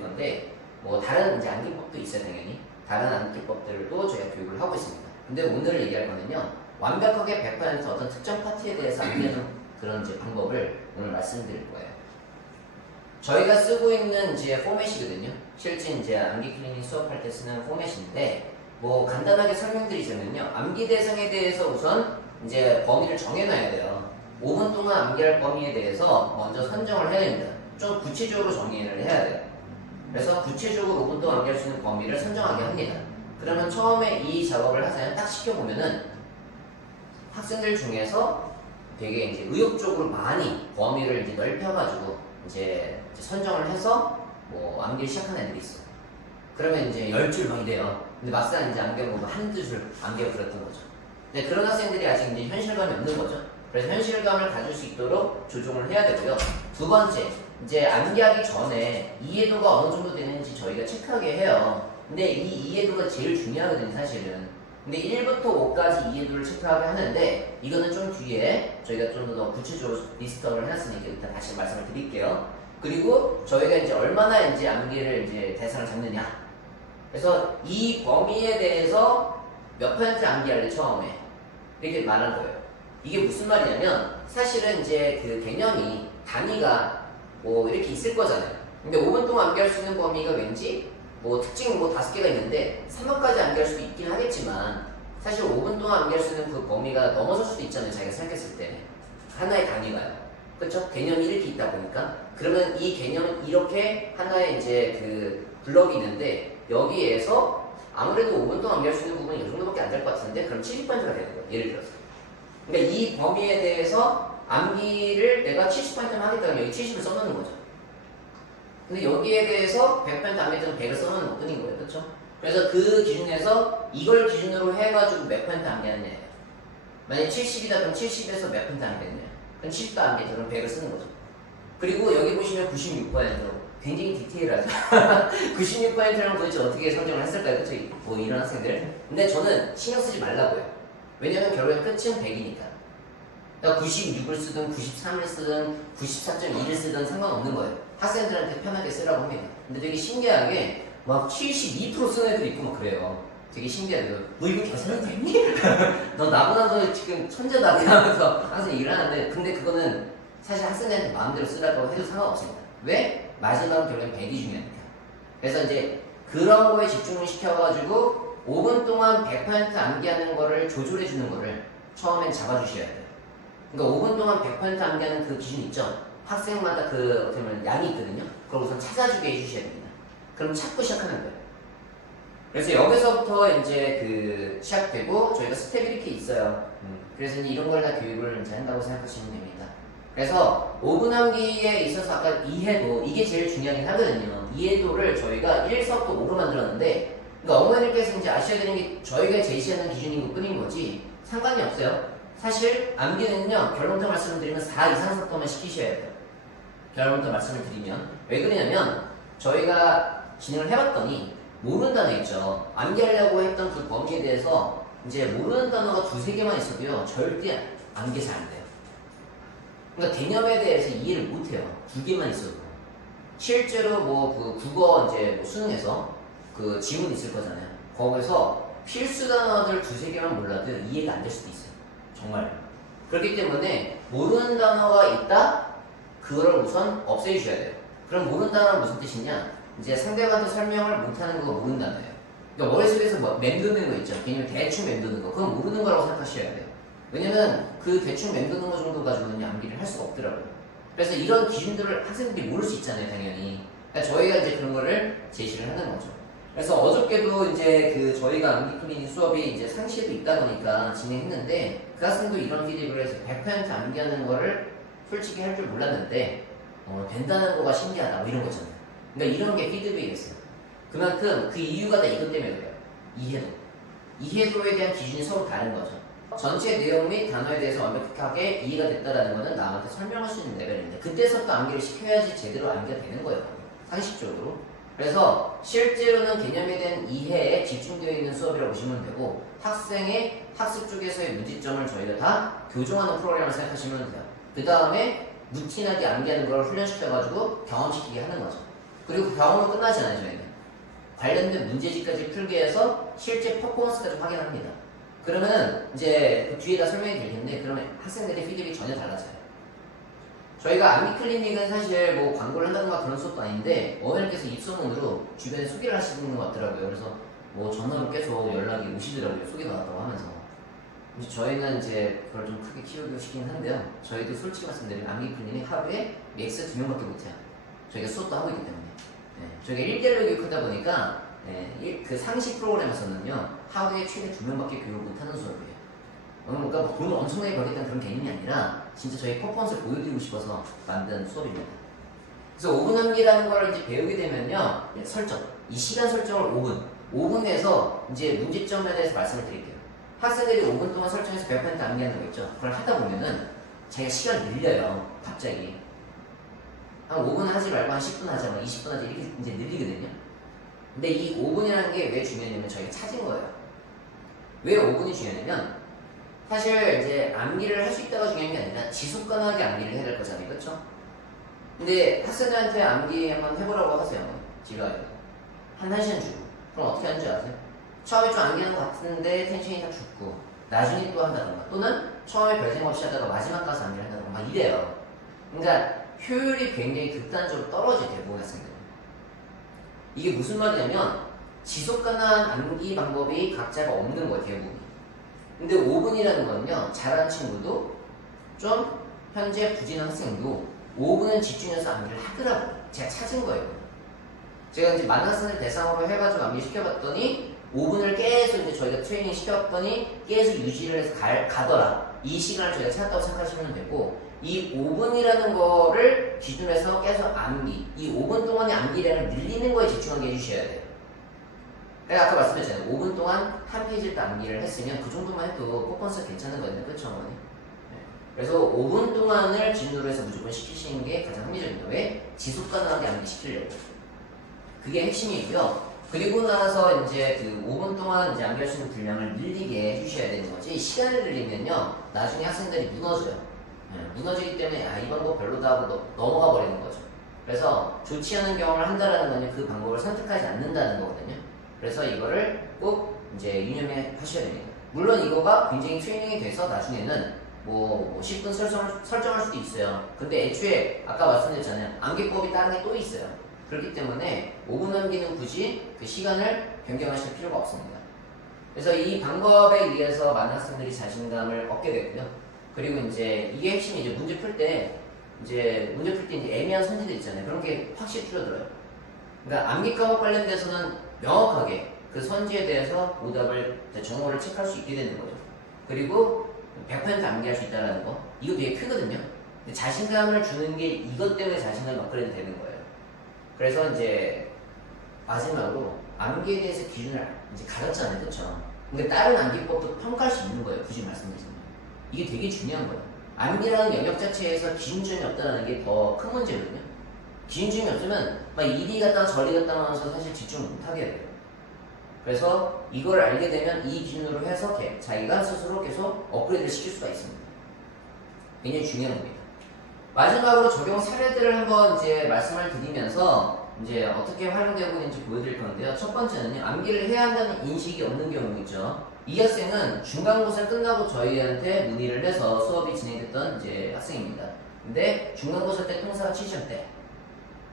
건데, 뭐 다른 이제 암기법도 있어요, 당연히. 다른 암기법들도 저희가 교육을 하고 있습니다. 근데 오늘 얘기할 거는요, 완벽하게 100% 어떤 특정 파트에 대해서 암기하는 그런 이제 방법을 오늘 말씀드릴 거예요. 저희가 쓰고 있는 이제 포맷이거든요. 실제 이제 암기 클리닝 수업할 때 쓰는 포맷인데, 뭐 간단하게 설명드리자면요, 암기 대상에 대해서 우선 이제 범위를 정해놔야 돼요. 5분 동안 암기할 범위에 대해서 먼저 선정을 해야 됩니다. 좀 구체적으로 정리를 해야 돼요. 그래서 구체적으로 5분 동안 암기할 수 있는 범위를 선정하게 합니다. 그러면 처음에 이 작업을 하자면 딱 시켜보면은 학생들 중에서 되게 이제 의욕적으로 많이 범위를 이제 넓혀가지고 이제 선정을 해서 뭐 암기를 시작하는 애들이 있어. 그러면 이제 10줄 막 이래요. 근데 막상 이제 암기하고 한두 줄 암기하고 그랬던 거죠. 근데 그런 학생들이 아직 이제 현실감이 없는 거죠. 그래서 현실감을 가질 수 있도록 조정을 해야 되고요. 두 번째, 이제 암기하기 전에 이해도가 어느 정도 되는지 저희가 체크하게 해요. 근데 이 이해도가 제일 중요하거든요, 사실은. 근데 1부터 5까지 이해도를 체크하게 하는데 이거는 좀 뒤에 저희가 좀 더 구체적으로 리스트업을 해놨으니까 일단 다시 말씀을 드릴게요. 그리고 저희가 이제 얼마나 이제 암기를 이제 대상을 잡느냐. 그래서 이 범위에 대해서 몇 퍼센트 암기할래 처음에 이렇게 말한 거예요. 이게 무슨 말이냐면 사실은 이제 그 개념이 단위가 뭐 이렇게 있을 거잖아요. 근데 5분 동안 암기할 수 있는 범위가 왠지 뭐 특징 뭐 5개가 있는데 3번까지 암기할 수도 있긴 하겠지만 사실 5분 동안 암기할 수 있는 그 범위가 넘어설 수도 있잖아요. 자기가 생각했을 때 하나의 단위가요. 그렇죠? 개념이 이렇게 있다 보니까 그러면 이 개념은 이렇게 하나의 이제 그 블럭이 있는데 여기에서 아무래도 5분 동안 암기할 수 있는 부분이 이 정도밖에 안 될 것 같은데 그럼 70%가 되는 거예요. 예를 들어서 그러니까 이 범위에 대해서 암기를 내가 70%만 하겠다면 여기 70을 써놓는 거죠. 근데 여기에 대해서 100% 암기했던 100을 써놓는 것 뿐인 거예요. 그렇죠? 그래서 그 기준에서 이걸 기준으로 해가지고 몇 퍼센트 암기하느냐예요. 만약에 70이다 그럼 70에서 몇 퍼센트 암기했느냐. 그럼 70도 암기했다 그럼 100을 쓰는 거죠. 그리고 여기 보시면 96% 굉장히 디테일하죠. 96%랑 도대체 어떻게 선정을 했을까요? 그렇죠? 뭐 이런 학생들. 근데 저는 신경 쓰지 말라고요. 왜냐면 결국엔 끝은 100이니까. 그러니까 96을 쓰든 93을 쓰든 94.1을 쓰든 상관없는 거예요. 학생들한테 편하게 쓰라고 합니다. 근데 되게 신기하게 막 72% 쓰는 애들이 있고 막 그래요. 되게 신기하죠. 너 이거 계산이 됐니? 너 나보다도 지금 천재다 하면서 항상 얘기를 하는데 근데 그거는 사실 학생들한테 마음대로 쓰라고 해도 상관없습니다. 왜? 마지막은 결국엔 100이 중요하니까. 그래서 이제 그런 거에 집중을 시켜가지고 5분 동안 100% 암기하는 거를 조절해주는 거를 처음엔 잡아주셔야 돼요. 그러니까 5분 동안 100% 암기하는 그 기준 있죠? 학생마다 그 어떻게 보면 양이 있거든요. 그걸 우선 찾아주게 해주셔야 됩니다. 그럼 찾고 시작하는 거예요. 그래서 여기서부터 이제 그 시작되고 저희가 스텝이 이렇게 있어요. 그래서 이제 이런 걸 다 교육을 이제 한다고 생각하시면 됩니다. 그래서 5분 암기에 있어서 아까 이해도 이게 제일 중요하긴 하거든요. 이해도를 저희가 1서부터 5로 만들었는데 그러니까 어머니께서 이제 아셔야 되는 게 저희가 제시하는 기준인 것 뿐인 거지 상관이 없어요. 사실 암기는요 결론부터 말씀을 드리면 4 이상 속도만 시키셔야 돼요. 결론부터 말씀을 드리면 왜 그러냐면 저희가 진행을 해봤더니 모르는 단어 있죠. 암기하려고 했던 그 범위에 대해서 이제 모르는 단어가 2-3개만 있어도요 절대 암기 잘 안 돼요. 그러니까 개념에 대해서 이해를 못 해요. 2개만 있어도. 실제로 뭐 그 국어 이제 뭐 수능에서 그 지문 있을 거잖아요. 거기서 필수 단어들 2-3개만 몰라도 이해가 안 될 수도 있어요. 정말. 그렇기 때문에 모르는 단어가 있다? 그거를 우선 없애주셔야 돼요. 그럼 모르는 단어는 무슨 뜻이냐? 이제 상대방한테 설명을 못하는 거 모르는 단어예요. 그러니까 머릿속에서 뭐 맴도는 거 있죠. 개념 대충 맴도는 거. 그건 모르는 거라고 생각하셔야 돼요. 왜냐면 그 대충 맴도는 거 정도 가지고는 암기를 할 수가 없더라고요. 그래서 이런 기준들을 학생들이 모를 수 있잖아요, 당연히. 그러니까 저희가 이제 그런 거를 제시를 하는 거죠. 그래서 어저께도 이제 그 저희가 암기 클리닉 수업이 이제 상시에도 있다 보니까 진행했는데 그 학생도 이런 피드백을 해서 100% 암기하는 거를 솔직히 할 줄 몰랐는데 된다는 거가 신기하다 뭐 이런 거잖아요. 그러니까 이런 게 피드백이었어요. 그만큼 그 이유가 다 이것 때문에 그래요. 이해도. 이해도에 대한 기준이 서로 다른 거죠. 전체 내용 및 단어에 대해서 완벽하게 이해가 됐다라는 거는 남한테 설명할 수 있는 레벨인데 그때서부터 암기를 시켜야지 제대로 암기가 되는 거예요. 상식적으로. 그래서 실제로는 개념에 대한 이해에 집중되어 있는 수업이라고 보시면 되고 학생의 학습 쪽에서의 문제점을 저희가 다 교정하는 프로그램을 생각하시면 돼요. 그 다음에 루틴하게 암기하는 걸 훈련시켜가지고 경험시키게 하는 거죠. 그리고 그 경험은 끝나지 않아요. 저희는 관련된 문제집까지 풀게 해서 실제 퍼포먼스까지 확인합니다. 그러면은 이제 그 뒤에다 설명이 될 텐데 그러면 학생들의 피드백이 전혀 달라져요. 저희가 암기 클리닉은 사실 뭐 광고를 한다든가 그런 수업도 아닌데 어머니께서 입소문으로 주변에 소개를 하시는 것 같더라고요. 그래서 뭐 전화로 계속 연락이 오시더라고요. 소개받았다고 하면서. 저희는 이제 그걸 좀 크게 키우고 싶긴 한데요. 저희도 솔직히 말씀드리면 암기 클리닉 하루에 맥스 2명밖에 못해요. 저희가 수업도 하고 있기 때문에. 저희가 1대1로 교육하다 보니까 그 상시 프로그램에서는요 하루에 최대 2명밖에 교육을 못하는 수업이에요. 그러니까 뭐 돈을 엄청나게 벌겠다는 그런 개념이 아니라 진짜 저희 퍼포먼스를 보여드리고 싶어서 만든 수업입니다. 그래서 5분 암기라는 걸 이제 배우게 되면요 설정, 이 시간 설정을 5분 내에서 이제 문제점에 대해서 말씀을 드릴게요. 학생들이 5분 동안 설정해서 100% 암기하는 거 있죠. 그걸 하다 보면은 자기가 시간을 늘려요. 갑자기 한 5분 하지 말고 한 10분 하자, 뭐 20분 하자 이렇게 이제 늘리거든요. 근데 이 5분이라는 게 왜 중요하냐면 저희가 찾은 거예요. 왜 5분이 중요하냐면 사실 이제 암기를 할 수 있다가 중요한 게 아니라 지속 가능하게 암기를 해야 될 거잖아요, 그렇죠? 근데 학생들한테 암기 한번 해보라고 하세요. 지루하게 한 1시간 주고 그럼 어떻게 하는지 아세요? 처음에 좀 암기하는 것 같은데 텐션이 다 죽고 나중에 또 한다던가 또는 처음에 별 생각 없이 하다가 마지막 가서 암기를 한다던가 막 이래요. 그러니까 효율이 굉장히 극단적으로 떨어져요, 대부분 학생들은. 이게 무슨 말이냐면 지속 가능한 암기 방법이 각자가 없는 거예요, 대부분이. 근데 5분이라는 거는요 잘하는 친구도 좀 현재 부진한 학생도 5분은 집중해서 암기를 하더라고요. 제가 찾은 거예요. 제가 이제 많은 학생들 대상으로 해가지고 암기 시켜봤더니 5분을 계속 이제 저희가 트레이닝 시켜봤더니 계속 유지를 해서 가더라. 이 시간을 저희가 찾았다고 생각하시면 되고, 이 5분이라는 거를 기준으로 해서 계속 암기, 이 5분 동안의 암기량을 늘리는 거에 집중하게 해주셔야 돼요. 내가 아까 말씀드렸잖아요. 5분 동안 한 페이지를 딱 암기를 했으면 그 정도만 해도 퍼포먼스가 괜찮은 거거든요. 그렇죠, 어머니? 그래서 5분 동안을 기준으로 해서 무조건 시키시는 게 가장 합리적인 거예요. 지속 가능하게 암기 시키려고. 그게 핵심이고요. 그리고 나서 이제 그 5분 동안 이제 암기할 수 있는 분량을 늘리게 해주셔야 되는 거지. 시간을 늘리면요, 나중에 학생들이 무너져요. 무너지기 때문에 이 방법 별로다 하고 넘어가 버리는 거죠. 그래서 좋지 않은 경험을 한다라는 건 그 방법을 선택하지 않는다는 거거든요. 그래서 이거를 꼭 이제 유념해 하셔야 됩니다. 물론 이거가 굉장히 트레이닝이 돼서 나중에는 뭐 10분 설정할 수도 있어요. 근데 애초에 아까 말씀드렸잖아요. 암기법이 다른 게 또 있어요. 그렇기 때문에 5분 암기는 굳이 그 시간을 변경하실 필요가 없습니다. 그래서 이 방법에 의해서 많은 학생들이 자신감을 얻게 됐고요. 그리고 이제 이게 핵심이죠. 문제 풀 때 이제 애매한 선지들 있잖아요. 그런 게 확실히 줄어들어요. 그러니까 암기 과목 관련돼서는 명확하게 그 선지에 대해서 오답을 정보를 체크할 수 있게 되는 거죠. 그리고 100% 암기할 수 있다는 거, 이거 되게 크거든요. 근데 자신감을 주는 게 이것 때문에 자신감이 업그레이드 되는 거예요. 그래서 이제 마지막으로 암기에 대해서 기준을 이제 가졌잖아요, 그렇죠? 근데 다른 암기법도 평가할 수 있는 거예요, 굳이 말씀드리자면. 이게 되게 중요한 거예요. 암기라는 영역 자체에서 기준점이 없다는 게 더 큰 문제거든요. 기준점이 없으면 막 이리 갔다가 저리 갔다가 하면서 사실 집중을 못하게 돼요. 그래서 이걸 알게 되면 이 기준으로 해서 자기가 스스로 계속 업그레이드를 시킬 수가 있습니다. 굉장히 중요한 겁니다. 마지막으로 적용 사례들을 한번 이제 말씀을 드리면서 이제 어떻게 활용되고 있는지 보여드릴 건데요. 첫 번째는요, 암기를 해야 한다는 인식이 없는 경우 있죠. 이 학생은 중간고사 끝나고 저희한테 문의를 해서 수업이 진행됐던 이제 학생입니다. 근데 중간고사 때 통사가 7점대,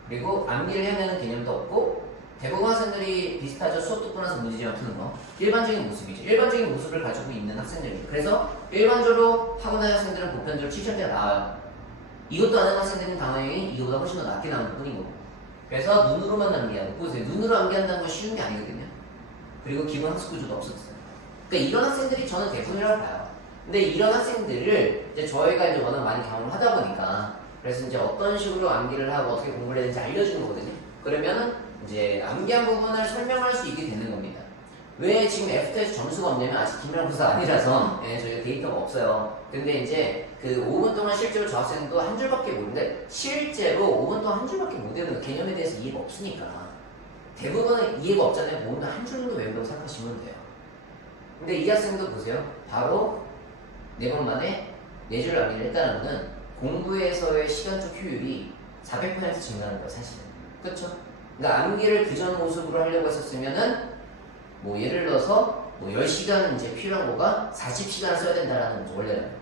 그리고 암기를 해야 하는 개념도 없고, 대부분 학생들이 비슷하죠. 수업 듣고 나서 문제지만 푸는 거. 일반적인 모습이죠. 일반적인 모습을 가지고 있는 학생들입니다. 그래서 일반적으로 타고난 학생들은 보편적으로 7점대가 나와요. 이것도 안 하는 학생들은 당연히 이거보다 훨씬 더 낮게 나오는 뿐인 거고. 그래서 눈으로만 암기하고, 보세요. 눈으로 암기한다는 건 쉬운 게 아니거든요. 그리고 기본 학습 구조도 없었어요. 그러니까 이런 학생들이 저는 대부분이라고 봐요. 근데 이런 학생들을 이제 저희가 이제 워낙 많이 경험을 하다 보니까, 그래서 이제 어떤 식으로 암기를 하고 어떻게 공부를 해야 되는지 알려주는 거거든요. 그러면은 이제 암기한 부분을 설명할 수 있게 되는 겁니다. 왜 지금 F테스트 점수가 없냐면 아직 기말고사 아니라서 저희가 데이터가 없어요. 근데 이제 그 5분 동안 실제로 저 학생도 한 줄밖에 모르는데, 실제로 5분 동안 한 줄밖에 못 외우는 개념에 대해서 이해가 없으니까 대부분은 이해가 없잖아요. 모르면 한 줄 정도 외운다고 생각하시면 돼요. 근데 이 학생도 보세요. 바로 4번 만에 4줄 암기를 했다는 거는 공부에서의 시간적 효율이 400% 증가하는 거예요, 사실은. 그쵸? 그러니까 암기를 그전 모습으로 하려고 했었으면은 뭐 예를 들어서 뭐 10시간 이제 필요한 거가 40시간을 써야 된다라는 거죠, 원래는.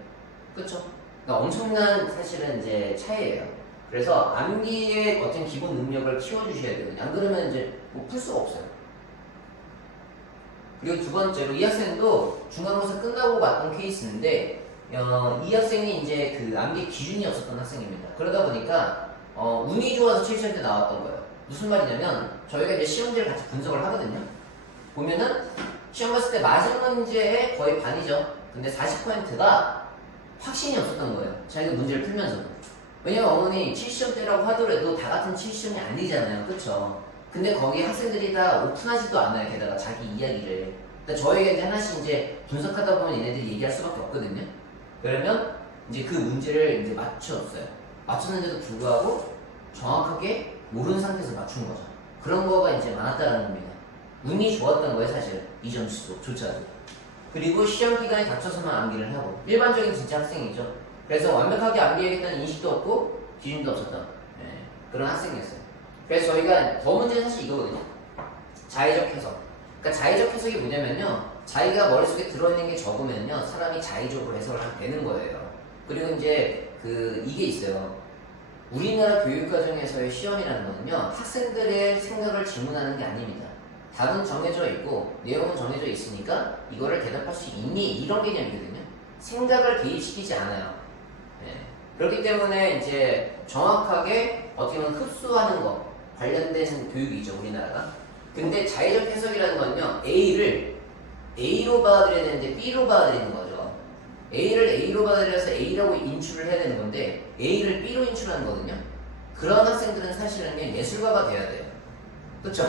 그쵸? 그러니까 엄청난 사실은 이제 차이예요. 그래서 암기의 어떤 기본 능력을 키워주셔야 되거든요. 안 그러면 이제 뭐 풀 수가 없어요. 그리고 두 번째로 이 학생도 중간고사 끝나고 왔던 케이스인데, 이 학생이 이제 그 암기 기준이 없었던 학생입니다. 그러다 보니까 운이 좋아서 7시험때 나왔던 거예요. 무슨 말이냐면 저희가 이제 시험지를 같이 분석을 하거든요. 보면은 시험 봤을 때 맞은 문제의 거의 반이죠. 근데 40%가 확신이 없었던 거예요. 자기가 문제를 풀면서도. 왜냐면 어머니 7시험때라고 하더라도 다 같은 7시험이 아니잖아요. 그쵸? 근데 거기 학생들이 다 오픈하지도 않아요. 게다가 자기 이야기를. 그러니까 저희가 이제 하나씩 이제 분석하다 보면 얘네들이 얘기할 수밖에 없거든요. 그러면 이제 그 문제를 이제 맞췄어요. 맞췄는데도 불구하고 정확하게 모르는 상태에서 맞춘 거죠. 그런 거가 이제 많았다는 겁니다. 운이 좋았던 거예요, 사실. 이 점수조차도. 그리고 시험 기간에 닥쳐서만 암기를 하고. 일반적인 진짜 학생이죠. 그래서 완벽하게 암기하겠다는 인식도 없고 기준도 없었던 그런 학생이었어요. 그래서 저희가 더 문제는 사실 이거거든요. 자의적 해석. 그러니까 자의적 해석이 뭐냐면요. 자기가 머릿속에 들어있는 게 적으면요. 사람이 자의적으로 해석을 하게 되는 거예요. 그리고 이제 이게 있어요. 우리나라 교육과정에서의 시험이라는 거는요. 학생들의 생각을 질문하는 게 아닙니다. 답은 정해져 있고 내용은 정해져 있으니까 이거를 대답할 수 있니? 이런 개념이거든요. 생각을 개입시키지 않아요. 그렇기 때문에 이제 정확하게 어떻게 보면 흡수하는 거 관련된 교육이죠, 우리나라가. 근데 자의적 해석이라는 건요, A를 A로 받아들여야 되는데 B로 받아들이는 거죠. A를 A로 받아들여서 A라고 인출을 해야 되는 건데 A를 B로 인출하는 거거든요. 그런 학생들은 사실은 예술가가 돼야 돼요. 그쵸?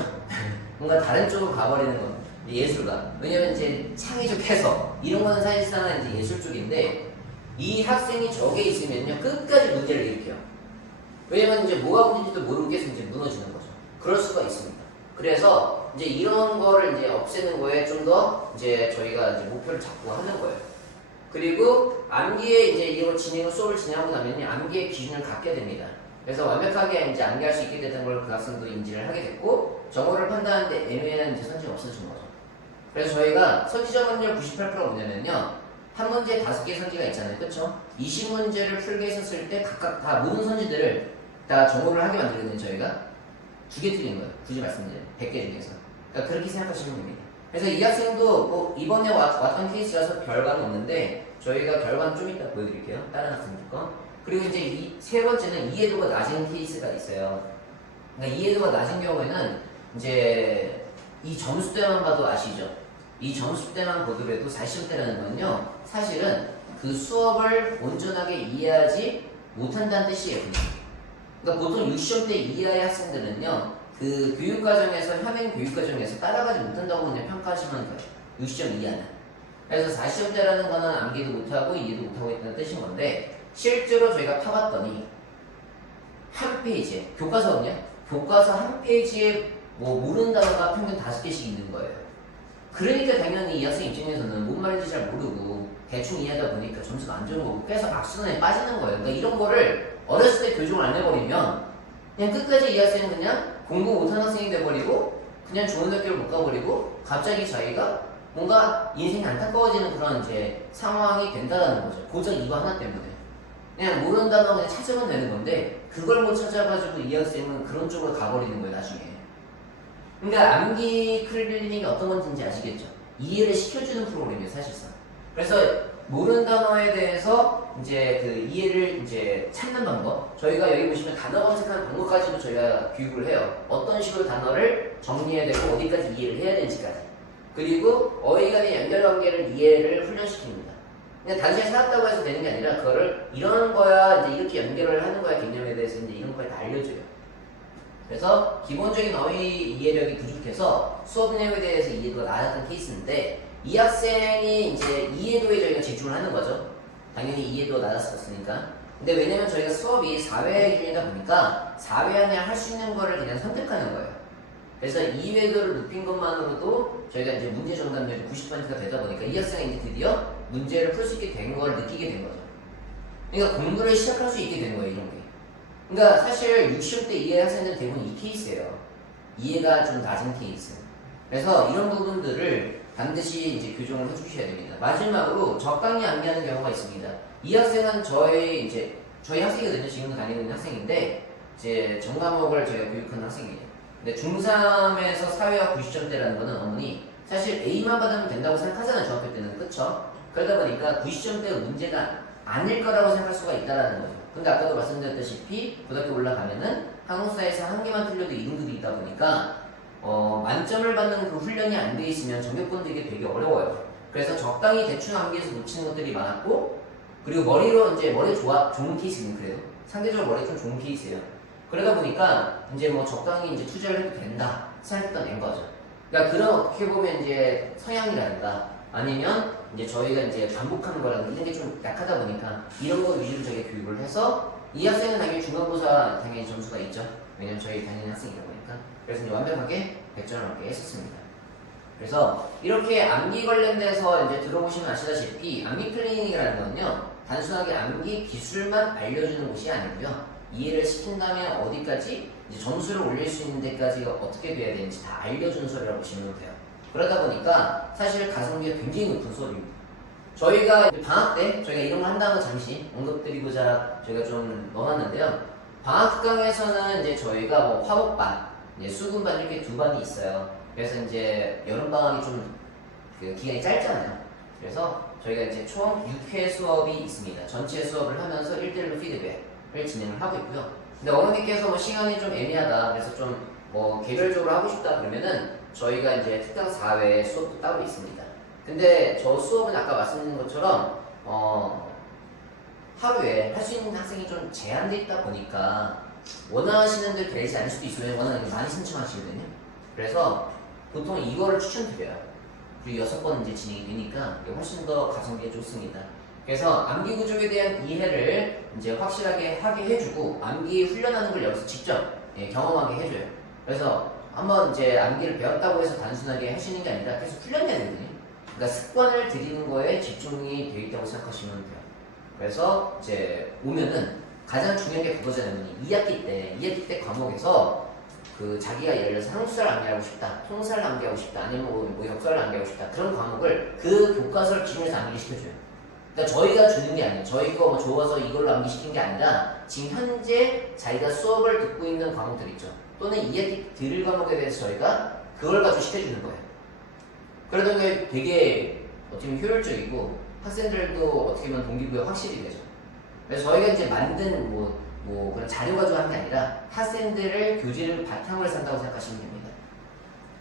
뭔가 다른 쪽으로 가버리는 건 예술가. 왜냐면 이제 창의적 해석 이런 거는 사실상 이제 예술 쪽인데 이 학생이 저게 있으면요 끝까지 문제를 일으켜요. 왜냐면 이제 뭐가 문제인지도 모르고 계속 이제 무너지는 거죠. 그럴 수가 있습니다. 그래서 이제 이런 거를 이제 없애는 거에 좀 더 이제 저희가 이제 목표를 잡고 하는 거예요. 그리고 암기에 이제 이거 수업을 진행하고 나면요 암기의 기준을 갖게 됩니다. 그래서 완벽하게 이제 암기할 수 있게 됐던 걸 그 학생도 인지를 하게 됐고 정보를 판단하는데 애매한 이제 선지가 없어진 거죠. 그래서 저희가 선지적 확률 98%가 뭐냐면요. 한 문제에 5개의 선지가 있잖아요. 그쵸? 20문제를 풀게 했었을 때 각각 다 모든 선지들을 다 정보를 하게 만들거든요. 저희가 2개 틀린 거예요. 굳이 말씀드리면 100개 중에서. 그러니까 그렇게 생각하시면 됩니다. 그래서 이 학생도 뭐 이번에 왔던 케이스라서 결과는 없는데 저희가 결과는 좀 이따 보여드릴게요. 다른 학생들 거. 그리고 이제 세 번째는 이해도가 낮은 케이스가 있어요. 그러니까 이해도가 낮은 경우에는 이제 이 점수대만 봐도 아시죠? 이 점수대만 보더라도 40점대라는 건요 사실은 그 수업을 온전하게 이해하지 못한다는 뜻이에요. 그러니까 보통 60점대 이하의 학생들은요 그 교육과정에서 현행 교육과정에서 따라가지 못한다고 그냥 평가하시면 돼요. 60점 이하는. 그래서 40점대라는 거는 암기도 못하고 이해도 못하고 있다는 뜻인 건데 실제로 저희가 파봤더니 한 페이지에 교과서는요 교과서 한 페이지에 뭐 모르는 단어가 평균 5개씩 있는 거예요. 그러니까 당연히 이 학생 입장에서는 뭔 말인지 잘 모르고 대충 이해하다 보니까 점수가 안 좋은 거고 계속 악순환에 빠지는 거예요. 그러니까 이런 거를 어렸을 때 교정을 안 해버리면 그냥 끝까지 이 학생은 그냥 공부 못하는 학생이 돼버리고 그냥 좋은 학교를 못 가버리고 갑자기 자기가 뭔가 인생이 안타까워지는 그런 이제 상황이 된다는 거죠. 고작 이거 하나 때문에. 그냥 모르는 단어 그냥 찾으면 되는 건데 그걸 못 찾아가지고 이 학생은 그런 쪽으로 가버리는 거예요, 나중에. 그러니까 암기 클리닉이 어떤 건지 아시겠죠? 이해를 시켜주는 프로그램이에요, 사실상. 그래서 모르는 단어에 대해서 이제 그 이해를 이제 찾는 방법. 저희가 여기 보시면 단어 검색하는 방법까지도 저희가 교육을 해요. 어떤 식으로 단어를 정리해야 되고 어디까지 이해를 해야 되는지까지. 그리고 어휘 간의 연결관계를 이해를 훈련시킵니다. 그냥 단순히 살았다고 해서 되는 게 아니라 그거를 이런 거야, 이제 이렇게 연결을 하는 거야 개념에 대해서 이제 이런 거에 다 알려줘요. 그래서 기본적인 어휘 이해력이 부족해서 수업 내용에 대해서 이해도가 낮았던 케이스인데 이 학생이 이제 이해도에 저희가 집중을 하는 거죠. 당연히 이해도가 낮았었으니까. 근데 왜냐면 저희가 수업이 4회 기준이다 보니까 4회 안에 할 수 있는 거를 그냥 선택하는 거예요. 그래서 이해도를 높인 것만으로도 저희가 이제 문제 정답률이 90%가 되다 보니까 이 학생이 이제 드디어 문제를 풀 수 있게 된 걸 느끼게 된 거죠. 그러니까 공부를 시작할 수 있게 된 거예요, 이런 게. 그러니까 사실 60대 이하의 학생들은 대부분 이 케이스예요. 이해가 좀 낮은 케이스. 그래서 이런 부분들을 반드시 이제 교정을 해주셔야 됩니다. 마지막으로 적당히 암기하는 경우가 있습니다. 이 학생은 저희 학생이거든요. 지금도 다니고 있는 학생인데 이제 전과목을 저희가 교육하는 학생이에요. 근데 중3에서 사회화 90점대라는 거는 어머니 사실 A만 받으면 된다고 생각하잖아요. 중학교 때는. 그쵸? 그러다 보니까 90점대가 문제가 아닐 거라고 생각할 수가 있다라는 거죠. 근데 아까도 말씀드렸다시피 고등학교 올라가면은 한국사에서 한 개만 틀려도 2등급이 있다 보니까 만점을 받는 그 훈련이 안 돼 있으면 전교권 되기 되게 어려워요. 그래서 적당히 대충 암기해서 놓치는 것들이 많았고, 그리고 머리로 이제 머리 좋은 케이스는 그래도 상대적으로 머리 좀 좋은 케이스예요. 그러다 보니까 이제 뭐 적당히 이제 투자를 해도 된다 생각했던 앤 거죠. 그러니까 그런 어떻게 보면 이제 성향이라든가 아니면 이제 저희가 이제 반복하는 거라든가 이런 게 좀 약하다 보니까 이런 거 위주로 저희가 교육을 해서 이 학생은 당연히 중간고사 당연히 점수가 있죠. 왜냐면 저희 다니는 학생이다 보니까. 그래서 이제 완벽하게 100점을 얻게 했었습니다. 그래서 이렇게 암기 관련돼서 이제 들어보시면 아시다시피 암기 클리닉이라는 건요, 단순하게 암기 기술만 알려주는 곳이 아니고요, 이해를 시킨다면 어디까지 이제 점수를 올릴 수 있는 데까지가 어떻게 돼야 되는지 다 알려주는 소리라고 보시면 돼요. 그러다 보니까 사실 가성비가 굉장히 높은 수업입니다. 저희가 방학 때 저희가 이런 걸 한다는 거 잠시 언급드리고자 저희가 좀 넣어놨는데요. 방학 특강에서는 이제 저희가 뭐 화목반, 이제 수군반 이렇게 두 반이 있어요. 그래서 이제 여름 방학이 좀 그 기간이 짧잖아요. 그래서 저희가 이제 총 6회 수업이 있습니다. 전체 수업을 하면서 1대1로 피드백을 진행을 하고 있고요. 근데 어머니께서 뭐 시간이 좀 애매하다, 그래서 좀 뭐 개별적으로 하고 싶다 그러면은 저희가 이제 특강 4회 수업도 따로 있습니다. 근데 저 수업은 아까 말씀드린 것처럼 하루에 할 수 있는 학생이 좀 제한돼 있다 보니까 원하시는 대로 되지 않을 수도 있어요. 원하는 게 많이 신청하시거든요. 그래서 보통 이거를 추천드려요. 그리고 6번 이제 진행이 되니까 훨씬 더 가성비가 좋습니다. 그래서 암기 구조에 대한 이해를 이제 확실하게 하게 해주고, 암기 훈련하는 걸 여기서 직접 경험하게 해줘요. 그래서 한번 이제 암기를 배웠다고 해서 단순하게 하시는 게 아니라 계속 훈련해야 되거든요. 그러니까 습관을 들이는 거에 집중이 되어 있다고 생각하시면 돼요. 그래서 이제 오면은 가장 중요한 게 그거잖아요. 2학기 때 과목에서 그 자기가 예를 들어서 한국사를 암기하고 싶다, 통사를 암기하고 싶다, 아니면 뭐 역사를 암기하고 싶다, 그런 과목을 그 교과서를 기준해서 암기를 시켜줘요. 그러니까 저희가 주는 게 아니에요. 저희 거 뭐 좋아서 이걸로 암기시킨 게 아니라 지금 현재 자기가 수업을 듣고 있는 과목들 있죠. 또는 2학기 들을 과목에 대해서 저희가 그걸 가지고 시켜주는 거예요. 그러다 보니 되게 어떻게 보면 효율적이고 학생들도 어떻게 보면 동기부여 확실히 되죠. 그래서 저희가 이제 만든 뭐 그런 자료 가지고 하는 게 아니라 학생들을 교재를 바탕으로 산다고 생각하시면 됩니다.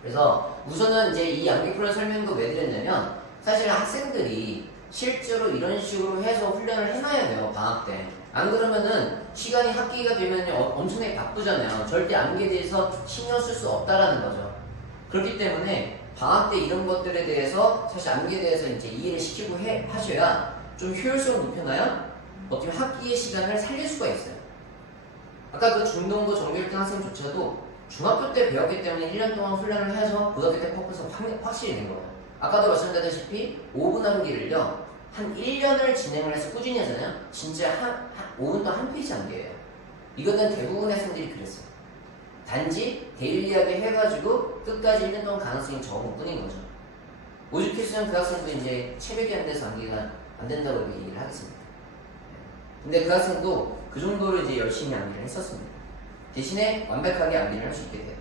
그래서 우선은 이제 이 암기 프로 설명도 왜 드렸냐면, 사실 학생들이 실제로 이런 식으로 해서 훈련을 해놔야 돼요, 방학 때. 안 그러면은 시간이 학기가 되면 엄청나게 바쁘잖아요. 절대 암기에 대해서 신경 쓸 수 없다라는 거죠. 그렇기 때문에 방학 때 이런 것들에 대해서 사실 암기에 대해서 이제 이해를 시키고 하셔야 좀 효율성을 높여놔야 어떻게 학기의 시간을 살릴 수가 있어요. 아까 그 중등부 정규 1등 학생조차도 중학교 때 배웠기 때문에 1년 동안 훈련을 해서 고등학교 때 포커스가 확실히 된 거예요. 아까도 말씀드렸다시피 5분 암기를요, 한 1년을 진행을 해서 꾸준히 하잖아요. 진짜 5분 동안 한 페이지 암기예요. 이거는 대부분의 학생들이 그랬어요. 단지 데일리하게 해가지고 끝까지 1년 동안 가능성이 적은 뿐인 거죠. 오죽했으면 그 학생도 이제 체력이 안 돼서 암기가 안 된다고 이렇게 얘기를 하겠습니다. 근데 그 학생도 그 정도로 이제 열심히 암기를 했었습니다. 대신에 완벽하게 암기를 할 수 있게 돼요.